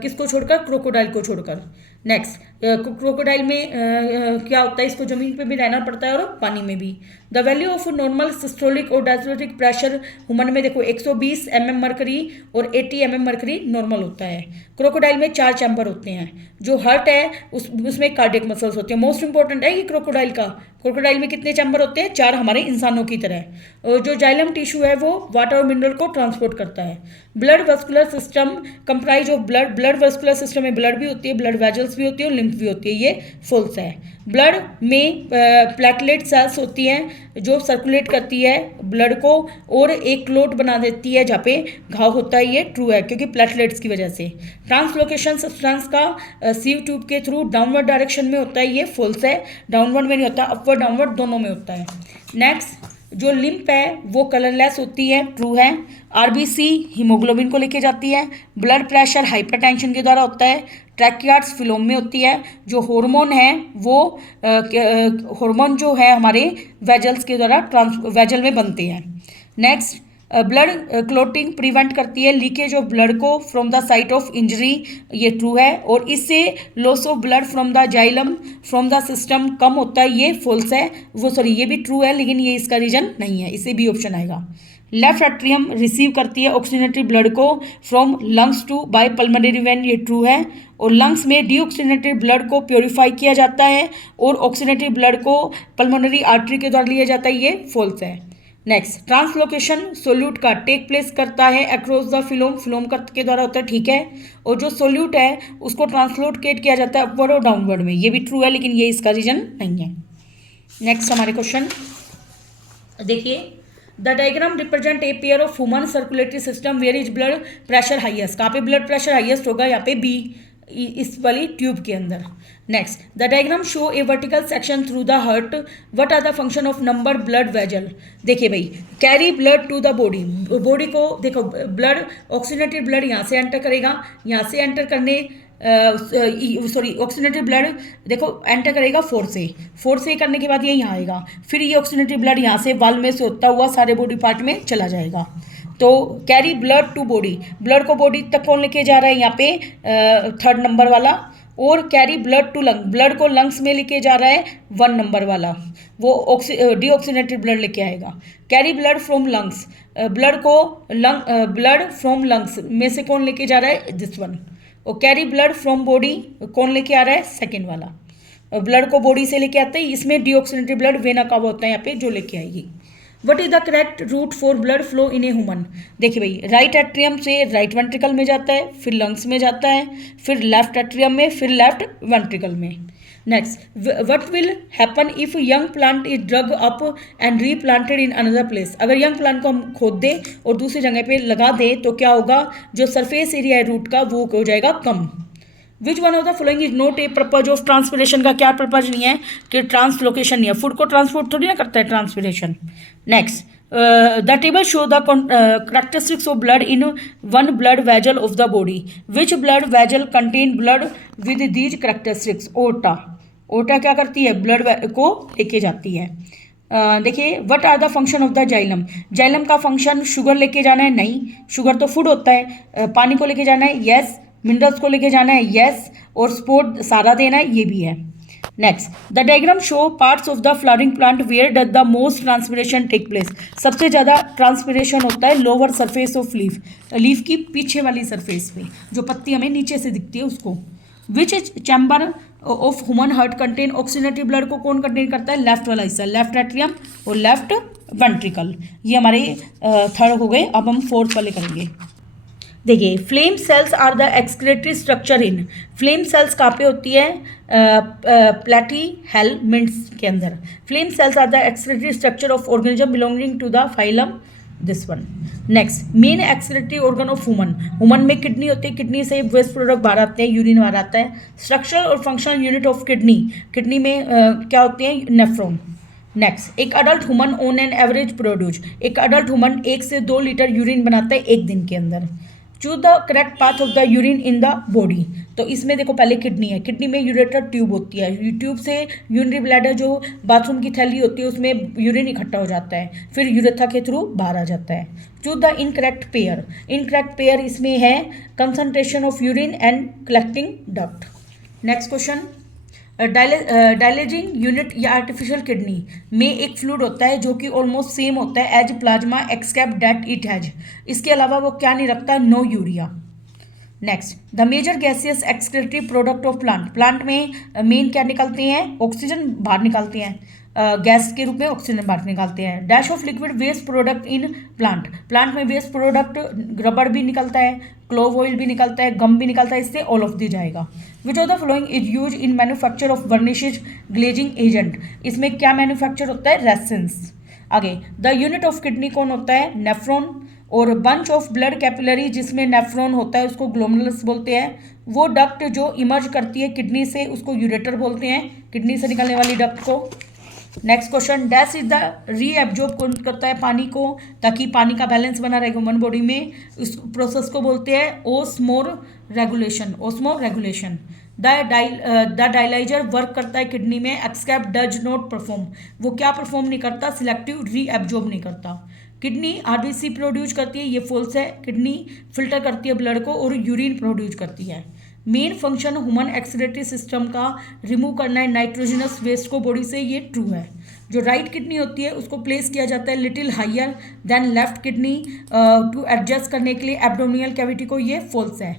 किसको छोड़कर, क्रोकोडाइल को छोड़कर। नेक्स्ट, क्रोकोडाइल में क्या होता है, इसको जमीन पे भी रहना पड़ता है और पानी में भी। The value of normal systolic और डायस्टोलिक प्रेशर ह्यूमन में देखो 120 mm मरकरी और 80 mm मरकरी नॉर्मल होता है। क्रोकोडाइल में 4 चैम्बर होते हैं, जो हार्ट है उसमें कार्डियक मसल्स होते हैं। मोस्ट इंपॉर्टेंट है ये क्रोकोडाइल का, क्रोकोडाइल में कितने चैम्बर होते हैं, 4, हमारे इंसानों की तरह। और जो जाइलम टिश्यू है वो वाटर और मिनरल को ट्रांसपोर्ट करता है। Blood vascular system comprise of blood, blood vascular system में ब्लड भी होती है, ब्लड वेजल्स भी होती है और लिम्फ भी होती है, ये फॉल्स है। ब्लड में प्लेटलेट सेल्स होती हैं जो सर्कुलेट करती है ब्लड को और एक क्लोट बना देती है जहाँ पे घाव होता है, ये ट्रू है क्योंकि प्लेटलेट्स की वजह से। ट्रांसलोकेशन सब्सटेंस का सीव ट्यूब के थ्रू डाउनवर्ड डायरेक्शन में होता है, ये फॉल्स है, डाउनवर्ड में नहीं होता, अपवर्ड डाउनवर्ड दोनों में होता है। नेक्स्ट, जो लिम्फ है वो कलरलेस होती है, ट्रू है। आरबीसी हीमोग्लोबिन को लेके जाती है। ब्लड प्रेशर हाइपरटेंशन के द्वारा होता है। ट्रैकियार्ड्स फिलोम में होती है। जो हार्मोन है वो हार्मोन जो है हमारे वेजल्स के द्वारा वेजल में बनते हैं। नेक्स्ट, ब्लड क्लोटिंग प्रिवेंट करती है लीकेज ऑफ ब्लड को from the site of injury, ये ट्रू है। और इससे loss of blood from the xylem from the system कम होता है, ये फॉल्स है, ये भी ट्रू है लेकिन ये इसका रीजन नहीं है, इसे भी ऑप्शन आएगा। लेफ्ट एट्रियम रिसीव करती है ऑक्सीजनेटेड ब्लड को from lungs to by pulmonary vein, ये ट्रू है। और लंग्स में डीऑक्सीजनेटेड ब्लड को प्योरीफाई किया जाता है और ऑक्सीजनेटेड ब्लड को पल्मोनरी आर्टरी के द्वारा लिया जाता है, ये फॉल्स है। नेक्स्ट, ट्रांसलोकेशन सोल्यूट का टेक प्लेस करता है अक्रॉस द फिलोम, फिलोम के द्वारा होता है, ठीक है। और जो सोल्यूट है उसको ट्रांसलोकेट किया जाता है अपवर्ड और डाउनवर्ड में, ये भी ट्रू है लेकिन ये इसका रीजन नहीं है। नेक्स्ट हमारे क्वेश्चन देखिए, the diagram represent a pair of human circulatory system where is blood pressure highest, कहाँ पे ब्लड प्रेशर हाईएस्ट होगा, यहाँ पे बी, इस वाली ट्यूब के अंदर। Next, the diagram show a vertical section through the heart, what are the function of number blood vessel. देखिए भाई, carry blood to the body, body को देखो ब्लड ऑक्सीजनेटेड ब्लड यहाँ से एंटर करेगा, यहाँ से एंटर करने ऑक्सीजनेटेड ब्लड देखो एंटर करेगा 4 से करने के बाद ये यहाँ आएगा, फिर ये ऑक्सीजनेटेड ब्लड यहाँ से वाल में से होता हुआ सारे बॉडी पार्ट में चला जाएगा। तो carry blood to body, blood को बॉडी तक कौन लेके जा रहा है, यहाँ पे 3rd नंबर वाला। और carry blood to lung, blood को लंग्स में लेके जा रहा है 1 नंबर वाला, वो डीऑक्सीजनेटेड ब्लड लेके आएगा। Carry blood from lungs, blood को ब्लड फ्रॉम लंग्स में से कौन लेके जा रहा है, दिस वन। और कैरी ब्लड फ्रॉम बॉडी कौन लेके आ रहा है, 2nd वाला। ब्लड को बॉडी से लेके आते हैं, इसमें डीऑक्सीजनेटेड ब्लड वेना कावा होता है यहाँ पे जो लेके आएगी। What is the correct route for blood flow in a human. देखिए भाई, राइट एट्रियम से राइट वेंट्रिकल में जाता है, फिर लंग्स में जाता है, फिर लेफ्ट एट्रियम में, फिर लेफ्ट वेंट्रिकल में। Next, what will happen if young plant is drug up and replanted in another place. अगर यंग प्लांट को हम खोद दें और दूसरी जगह पे लगा दें तो क्या होगा, जो सरफेस एरिया है रूट का वो हो जाएगा कम। Which one of the following is not a purpose of transpiration का क्या पर्पज नहीं है कि ट्रांसलोकेशन नहीं है, फूड को ट्रांसपोर्ट थोड़ी ना करता है transpiration. Next the table show the characteristics of blood in one blood vessel of the body. Which blood vessel contain blood with these characteristics? ओटा क्या करती है, ब्लड को लेके जाती है। देखिए, what are the function of the xylem. Xylem का फंक्शन शुगर लेके जाना है, नहीं, शुगर तो फूड होता है। पानी को लेके जाना है, यस। मिनरल्स को लेके जाना है, यस। और सपोर्ट सारा देना है, ये भी है। Next, the diagram show parts of the flowering plant where does the most transpiration take place. सबसे ज़्यादा ट्रांसपिरेशन होता है lower surface of leaf, leaf की पीछे वाली सरफेस पे, जो पत्ती हमें नीचे से दिखती है उसको। Which chamber of human heart contain oxygenated blood को कौन कंटेन करता है, लेफ्ट वाला हिस्सा, लेफ्ट एट्रियम और लेफ्ट वेंट्रिकल। ये हमारे थर्ड हो गए। अब हम फोर्थ वाले करेंगे। देखिए, flame cells are the excretory structure in. Flame cells कहाँ पे होती है, प्लेटी हेलमिंट्स के अंदर। Flame cells are the excretory structure of organism belonging to the phylum this one. Next, main excretory organ of human में kidney होती है, kidney से वेस्ट प्रोडक्ट बाहर आते हैं, यूरिन बाहर आता है। स्ट्रक्चरल और functional unit of kidney, kidney में क्या होते हैं, नेफ्रॉन। नेक्स्ट, एक adult human on an average produce, एक अडल्ट ह्यूमन 1 से 2 लीटर यूरिन बनाता है एक दिन के अंदर। Choose the correct path of the urine in the body. तो इसमें देखो, पहले किडनी है, किडनी में यूरेटर ट्यूब होती है, ट्यूब से यूरिनरी ब्लैडर जो बाथरूम की थैली होती है उसमें यूरिन इकट्ठा हो जाता है, फिर यूरेथा के थ्रू बाहर आ जाता है। Choose the incorrect pair. Incorrect pair इसमें है concentration of urine and collecting duct. Next question, dialyzing unit या आर्टिफिशियल किडनी में एक फ्लूइड होता है जो कि ऑलमोस्ट सेम होता है as plasma except that it has. इसके अलावा वो क्या नहीं रखता, no urea. Next, the major gaseous excretory product of plant. Plant में मेन क्या निकलते हैं, ऑक्सीजन बाहर निकालते हैं, गैस के रूप में ऑक्सीजन बाहर निकालते हैं। Dash of liquid waste product in plant. Plant में वेस्ट प्रोडक्ट रबड़ भी निकलता है, क्लोव ऑयल भी निकलता है, गम भी निकलता है, इससे ऑल ऑफ दी जाएगा। Which of the following is use in manufacture of varnishes glazing agent. इसमें क्या मैन्युफैक्चर होता है, रेसिन्स। आगे, द यूनिट ऑफ किडनी कौन होता है, नेफ्रॉन। और बंच ऑफ ब्लड कैपिलरी जिसमें नेफ्रॉन होता है उसको ग्लोमेरुलस बोलते हैं। वो डक्ट जो इमर्ज करती है किडनी से उसको यूरेटर बोलते हैं, किडनी से निकलने वाली डक्ट को। Next question, dash is the reabsorb करता है पानी को ताकि पानी का बैलेंस बना रहे ह्यूमन बॉडी में, इस प्रोसेस को बोलते हैं osmoregulation, osmoregulation. The dialyzer work करता है किडनी में, एक्सेप्ट डज नॉट परफॉर्म। वो क्या परफॉर्म नहीं करता, सिलेक्टिव रीएब्जॉर्ब नहीं करता। किडनी आरबीसी प्रोड्यूस करती है, ये फॉल्स है। किडनी फिल्टर करती है ब्लड को और यूरिन प्रोड्यूस करती है। Main function human excretory system का रिमूव करना है नाइट्रोजनस वेस्ट को बॉडी से, ये ट्रू है। जो राइट किडनी होती है उसको प्लेस किया जाता है little higher than left kidney to adjust करने के लिए एब्डोमिनल कैविटी को, ये फॉल्स है।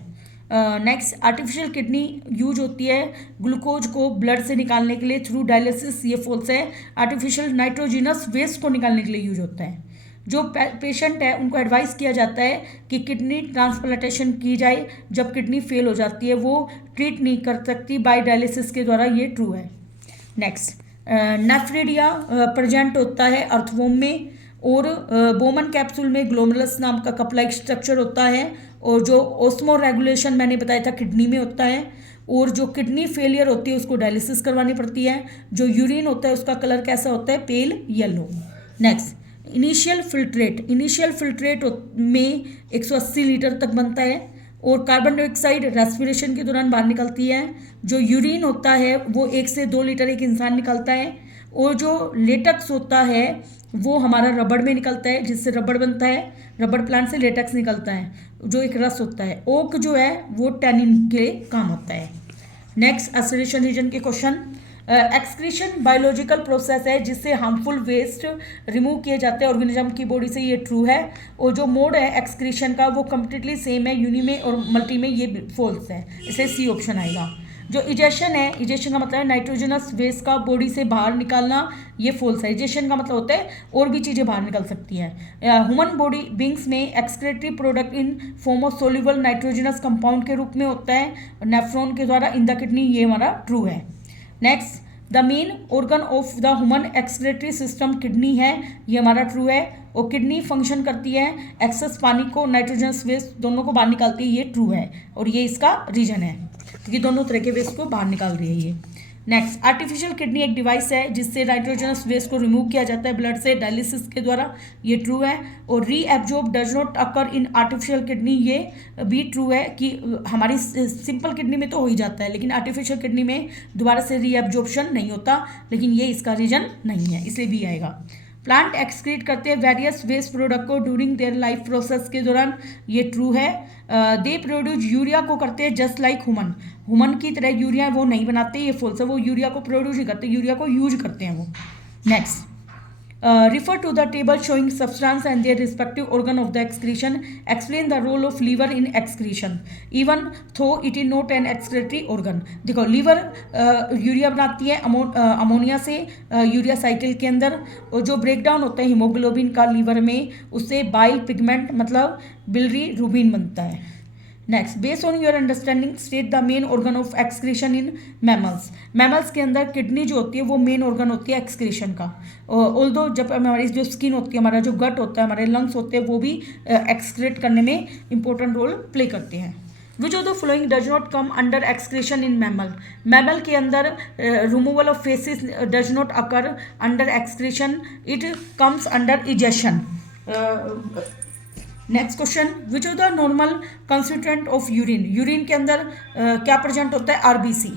नेक्स्ट, आर्टिफिशियल किडनी यूज होती है ग्लूकोज को ब्लड से निकालने के लिए थ्रू डायलिसिस, ये फॉल्स है। आर्टिफिशियल नाइट्रोजिनस वेस्ट को निकालने के लिए यूज होता है। जो पेशेंट है उनको एडवाइस किया जाता है कि किडनी ट्रांसप्लांटेशन की जाए जब किडनी फेल हो जाती है, वो ट्रीट नहीं कर सकती बाय डायलिसिस के द्वारा, ये ट्रू है। नेक्स्ट, नेफ्रिडिया प्रेजेंट होता है अर्थवोम में और बोमन कैप्सूल में ग्लोमेरुलस नाम का कप लाइक स्ट्रक्चर होता है। और जो ओस्मो रेगुलेशन मैंने बताया था किडनी में होता है। और जो किडनी फेलियर होती है उसको डायलिसिस करवानी पड़ती है। जो यूरिन होता है उसका कलर कैसा होता है, pale yellow. Next, initial filtrate में 180 लीटर तक बनता है और कार्बन डाइऑक्साइड रेस्पिरेशन के दौरान बाहर निकलती है। जो यूरिन होता है वो 1 से 2 लीटर एक इंसान निकलता है। और जो लेटेक्स होता है वो हमारा रबड़ में निकलता है, जिससे रबड़ बनता है। रबड़ प्लांट से लेटेक्स निकलता है जो एक रस होता है। ओक जो है वो टैनिन के काम होता है। नेक्स्ट, एसिडेशन रीजन के क्वेश्चन। एक्सक्रीशन बायोलॉजिकल प्रोसेस है जिससे हार्मफुल वेस्ट रिमूव किए जाते हैं ऑर्गेनिज्म की बॉडी से, ये ट्रू है। और जो मोड है एक्सक्रीशन का वो कम्प्लीटली सेम है यूनि में और मल्टी में, ये फॉल्स है, इसे सी ऑप्शन आएगा। जो इजेशन है, इजेशन का मतलब है नाइट्रोजनस वेस्ट का बॉडी से बाहर निकालना, ये फॉल्स है। इजेशन का मतलब होता है और भी चीज़ें बाहर निकल सकती हैं। ह्यूमन बॉडी बींग्स में excretory product in form of soluble nitrogenous compound के रूप में होता है नेफ्रॉन के द्वारा इन द किडनी, ये हमारा ट्रू है। Next, the main organ of the human excretory system kidney है, ये हमारा ट्रू है। और किडनी फंक्शन करती है एक्सेस पानी को, नाइट्रोजनस वेस्ट दोनों को बाहर निकालती है, ये ट्रू है और ये इसका रीजन है। क्योंकि दोनों तरह के वेस्ट को बाहर निकाल रही है ये। नेक्स्ट, आर्टिफिशियल किडनी एक डिवाइस है जिससे नाइट्रोजनस वेस्ट को रिमूव किया जाता है ब्लड से डायलिसिस के द्वारा, ये ट्रू है। और reabsorb does not occur in artificial kidney, ये भी ट्रू है कि हमारी सिंपल किडनी में तो हो ही जाता है, लेकिन आर्टिफिशियल किडनी में दोबारा से रीएब्जॉर्प्शन नहीं होता, लेकिन ये इसका रीजन नहीं है, इसलिए भी आएगा। प्लांट एक्सक्रीट करते हैं वेरियस वेस्ट प्रोडक्ट को ड्यूरिंग देयर लाइफ प्रोसेस के दौरान, ये ट्रू है। दे प्रोड्यूस यूरिया को करते हैं जस्ट लाइक ह्यूमन की तरह यूरिया वो नहीं बनाते, ये फॉल्स है, वो यूरिया को प्रोड्यूस नहीं करते, यूरिया को यूज करते हैं वो। Next, refer to the table showing substance and their respective organ of the excretion. Explain the role of liver in excretion even though it is not an excretory organ. देखो liver urea बनाती है ammonia से urea cycle के अंदर, और जो break down होता है हीमोग्लोबिन का लीवर में, उससे बाइल पिगमेंट मतलब बिलरी रूबिन बनता है। Next, based on your understanding state the main organ of excretion in mammals. Mammals के अंदर किडनी जो होती है वो मेन ऑर्गन होती है एक्सक्रीशन का। ऑल्दो जब हमारी जो स्किन होती है, हमारा जो गट होता है, हमारे लंग्स होते हैं, वो भी एक्सक्रीट करने में इंपॉर्टेंट रोल प्ले करते हैं। Which of the flowing does not come under excretion in mammal. Mammal के अंदर removal of faces does not occur under excretion, it comes under egestion. Next question, which of the normal constituent of urine. Urine के अंदर क्या present होता है? RBC.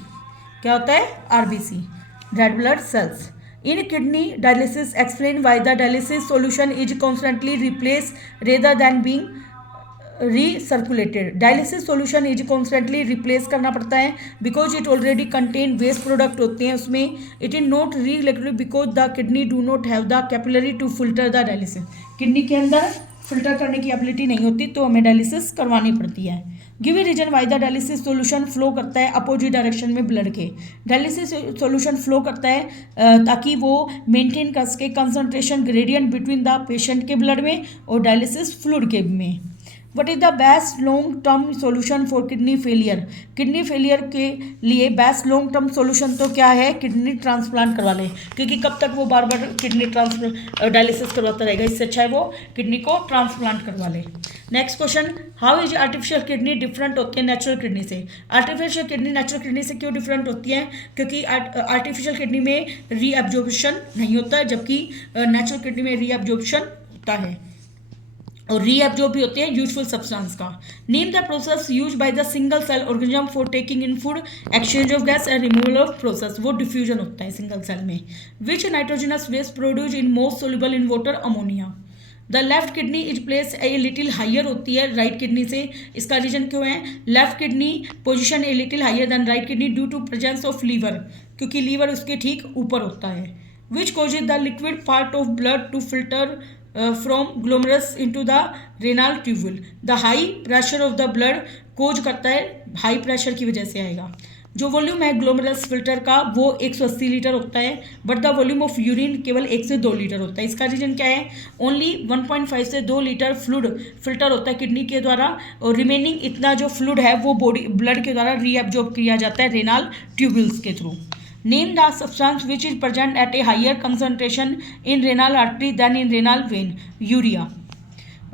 क्या होता है? RBC, red blood cells. In kidney dialysis explain why the dialysis solution is constantly replace rather than being recirculated. Dialysis solution is constantly replace करना पड़ता है because it already contain waste product होते हैं उसमें। It is not reregulated because the kidney do not have the capillary to filter the dialysis. Kidney के अंदर filter करने की एबिलिटी नहीं होती, तो हमें डायलिसिस करवानी पड़ती है। Give a reason why the dialysis solution flow करता है अपोजिट डायरेक्शन में ब्लड के। डायलिसिस सॉल्यूशन फ्लो करता है ताकि वो मेंटेन कर सके concentration gradient between the patient के ब्लड में और डायलिसिस फ्लूइड के में। What is the best long term solution for kidney failure. Kidney failure के लिए बेस्ट लॉन्ग टर्म सोल्यूशन तो क्या है? किडनी ट्रांसप्लांट करवा लें, क्योंकि कब तक वो बार बार किडनी डायलिसिस करवाता रहेगा, इससे अच्छा है वो किडनी को ट्रांसप्लांट करवा ले। Next question, how is artificial kidney different होती है नेचुरल किडनी से। आर्टिफिशियल किडनी नेचुरल किडनी से क्यों डिफरेंट होती है? क्योंकि आर्टिफिशियल किडनी में रीअब्जॉर्प्शन नहीं होता है, जबकि नेचुरल किडनी में रीअब्जॉर्प्शन होता है, और रीअब्जॉर्ब भी होते हैं यूजफुल सब्सटेंस का। Name the process use by the single cell organism for taking in food, exchange of gas and removal of process. वो डिफ्यूजन होता है सिंगल सेल में। Which nitrogenous waste produce in most soluble in water? Ammonia. The left kidney is place a little higher होती है right kidney से। इसका reason क्यों है? Left kidney position a little higher than right kidney due to presence of liver, क्योंकि liver उसके ठीक ऊपर होता है। Which causes the liquid part of blood to filter from glomerulus into the renal tubule. The high pressure of the blood cause करता है, high pressure की वजह से आएगा। जो वॉल्यूम है ग्लोमेरुलस फिल्टर का वो 180 लीटर होता है, but the volume of urine केवल 1 से 2 लीटर होता है। इसका रीजन क्या है? ओनली 1.5 से 2 लीटर फ्लूइड फिल्टर होता है किडनी के द्वारा, और रिमेनिंग इतना जो फ्लूइड है वो बॉडी ब्लड के द्वारा रीअब्जॉर्ब किया जाता है रेनल ट्यूब्यूल्स के through. Name the substance which is present at a higher concentration in renal artery than in renal vein. Urea.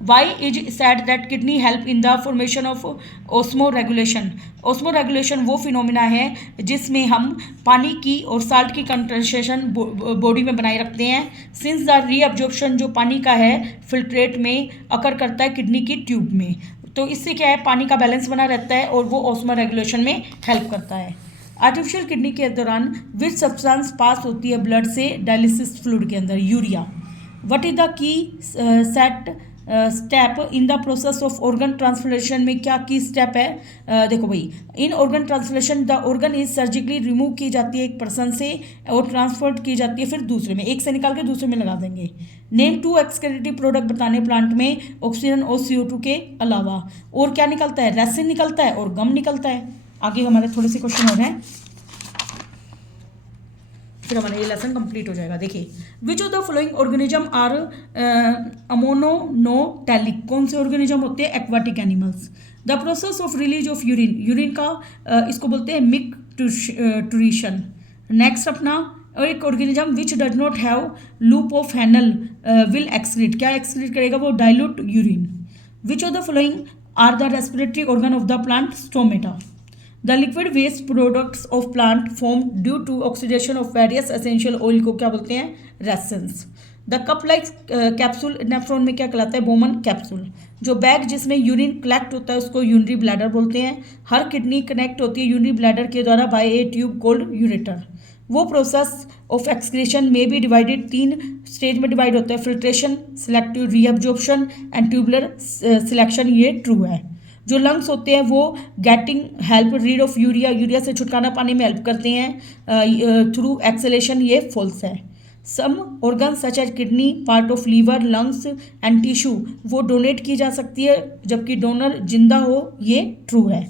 Why is said that kidney help in the formation of osmoregulation? Osmoregulation वो phenomena है जिसमें हम पानी की और salt की concentration body में बनाए रखते हैं। सिंस द रीअब्जॉर्प्शन जो पानी का है फिल्ट्रेट में अकर करता है किडनी की ट्यूब में, तो इससे क्या है? पानी का बैलेंस बना रहता है और वो ऑस्मो रेगुलेशन में हेल्प करता है। आर्टिफिशियल किडनी के दौरान विच सब्सटेंस पास होती है ब्लड से डायलिसिस फ्लूइड के अंदर? Urea. What is the key set step in the process of organ transplantation में क्या की स्टेप है? देखो भाई, in organ transplantation the organ is surgically remove की जाती है एक पर्सन से और ट्रांसफर की जाती है फिर दूसरे में, एक से निकाल के दूसरे में लगा देंगे। नेम 2 एक्सक्रीटरी प्रोडक्ट बताने प्लांट में ऑक्सीजन और CO2 के अलावा। और क्या निकलता है? रेसिन निकलता है और गम निकलता है। आगे हमारे थोड़े से क्वेश्चन और हैं, फिर हमारा ये लेसन कंप्लीट हो जाएगा। देखिए, which of the following organism are ammonotelic. कौन से ऑर्गेनिज्म होते हैं? Aquatic animals. The process of release of urine, urine का इसको बोलते हैं मिक्टूरेशन। नेक्स्ट अपना और एक organism which does not have loop of Henle will excrete. क्या एक्सक्रीट करेगा? वो dilute urine. Which of the following are the respiratory organ of the plant? Stomata. The liquid waste products of plant form due to oxidation of various essential oil को क्या बोलते हैं? Resins. The cup like capsule nephron में क्या कहलाता है? Bowman capsule. जो bag जिसमें यूरिन कलेक्ट होता है उसको यूरिनरी ब्लैडर बोलते हैं। हर किडनी कनेक्ट होती है यूरिनरी ब्लैडर के द्वारा by a tube called ureter. वो प्रोसेस ऑफ एक्सक्रीशन में भी डिवाइडेड 3 स्टेज में डिवाइड होता है, filtration, selective reabsorption and tubular selection. ये ट्रू है। जो लंग्स होते हैं वो getting help rid of urea से छुटकारा पाने में हेल्प करते हैं थ्रू एक्सेलेशन। ये फॉल्स है। Some organ such as kidney, part of liver, lungs and tissue वो डोनेट की जा सकती है जबकि डोनर जिंदा हो। ये ट्रू है।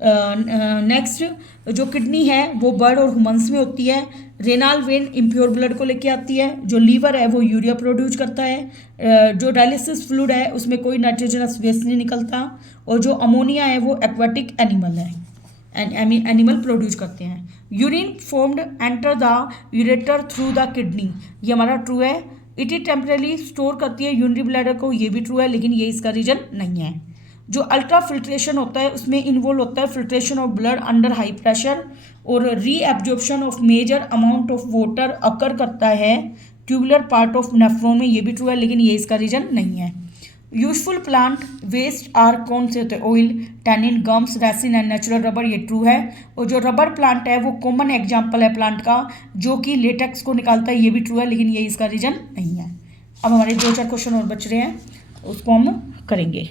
नेक्स्ट, जो किडनी है वो बर्ड और ह्यूमंस में होती है। रेनाल वेन इम्प्योर ब्लड को लेके आती है। जो लीवर है वो यूरिया प्रोड्यूस करता है। जो डायलिसिस फ्लूइड है उसमें कोई नाइट्रोजनस वेस्ट नहीं निकलता। और जो अमोनिया है वो एक्वाटिक एनिमल है, एनिमल प्रोड्यूस करते हैं। Urine formed enter the ureter through the kidney, ये हमारा ट्रू है। इट टेम्परेली स्टोर करती है यूरिनरी ब्लैडर को, ये भी ट्रू है, लेकिन ये इसका रीजन नहीं है। जो अल्ट्रा फिल्ट्रेशन होता है उसमें इन्वॉल्व होता है filtration of blood under high pressure और reabsorption of major amount of water occur करता है ट्यूबुलर पार्ट ऑफ नेफ्रॉन में, ये भी ट्रू है, लेकिन ये इसका रीजन नहीं है। यूजफुल प्लांट वेस्ट आर कौन से होते हैं? Oil, tannin, gums, resin and natural rubber, ये ट्रू है। और जो रबर प्लांट है वो कॉमन एग्जाम्पल है प्लांट का जो कि लेटेक्स को निकालता है, ये भी ट्रू है, लेकिन ये इसका रीजन नहीं है। अब हमारे 2-4 क्वेश्चन और बच रहे हैं, उसको हम करेंगे।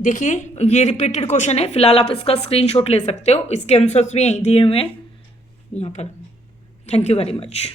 देखिए ये रिपीटेड क्वेश्चन है, फिलहाल आप इसका स्क्रीनशॉट ले सकते हो, इसके आंसर्स भी यहीं दिए हुए हैं यहाँ पर। Thank you very much.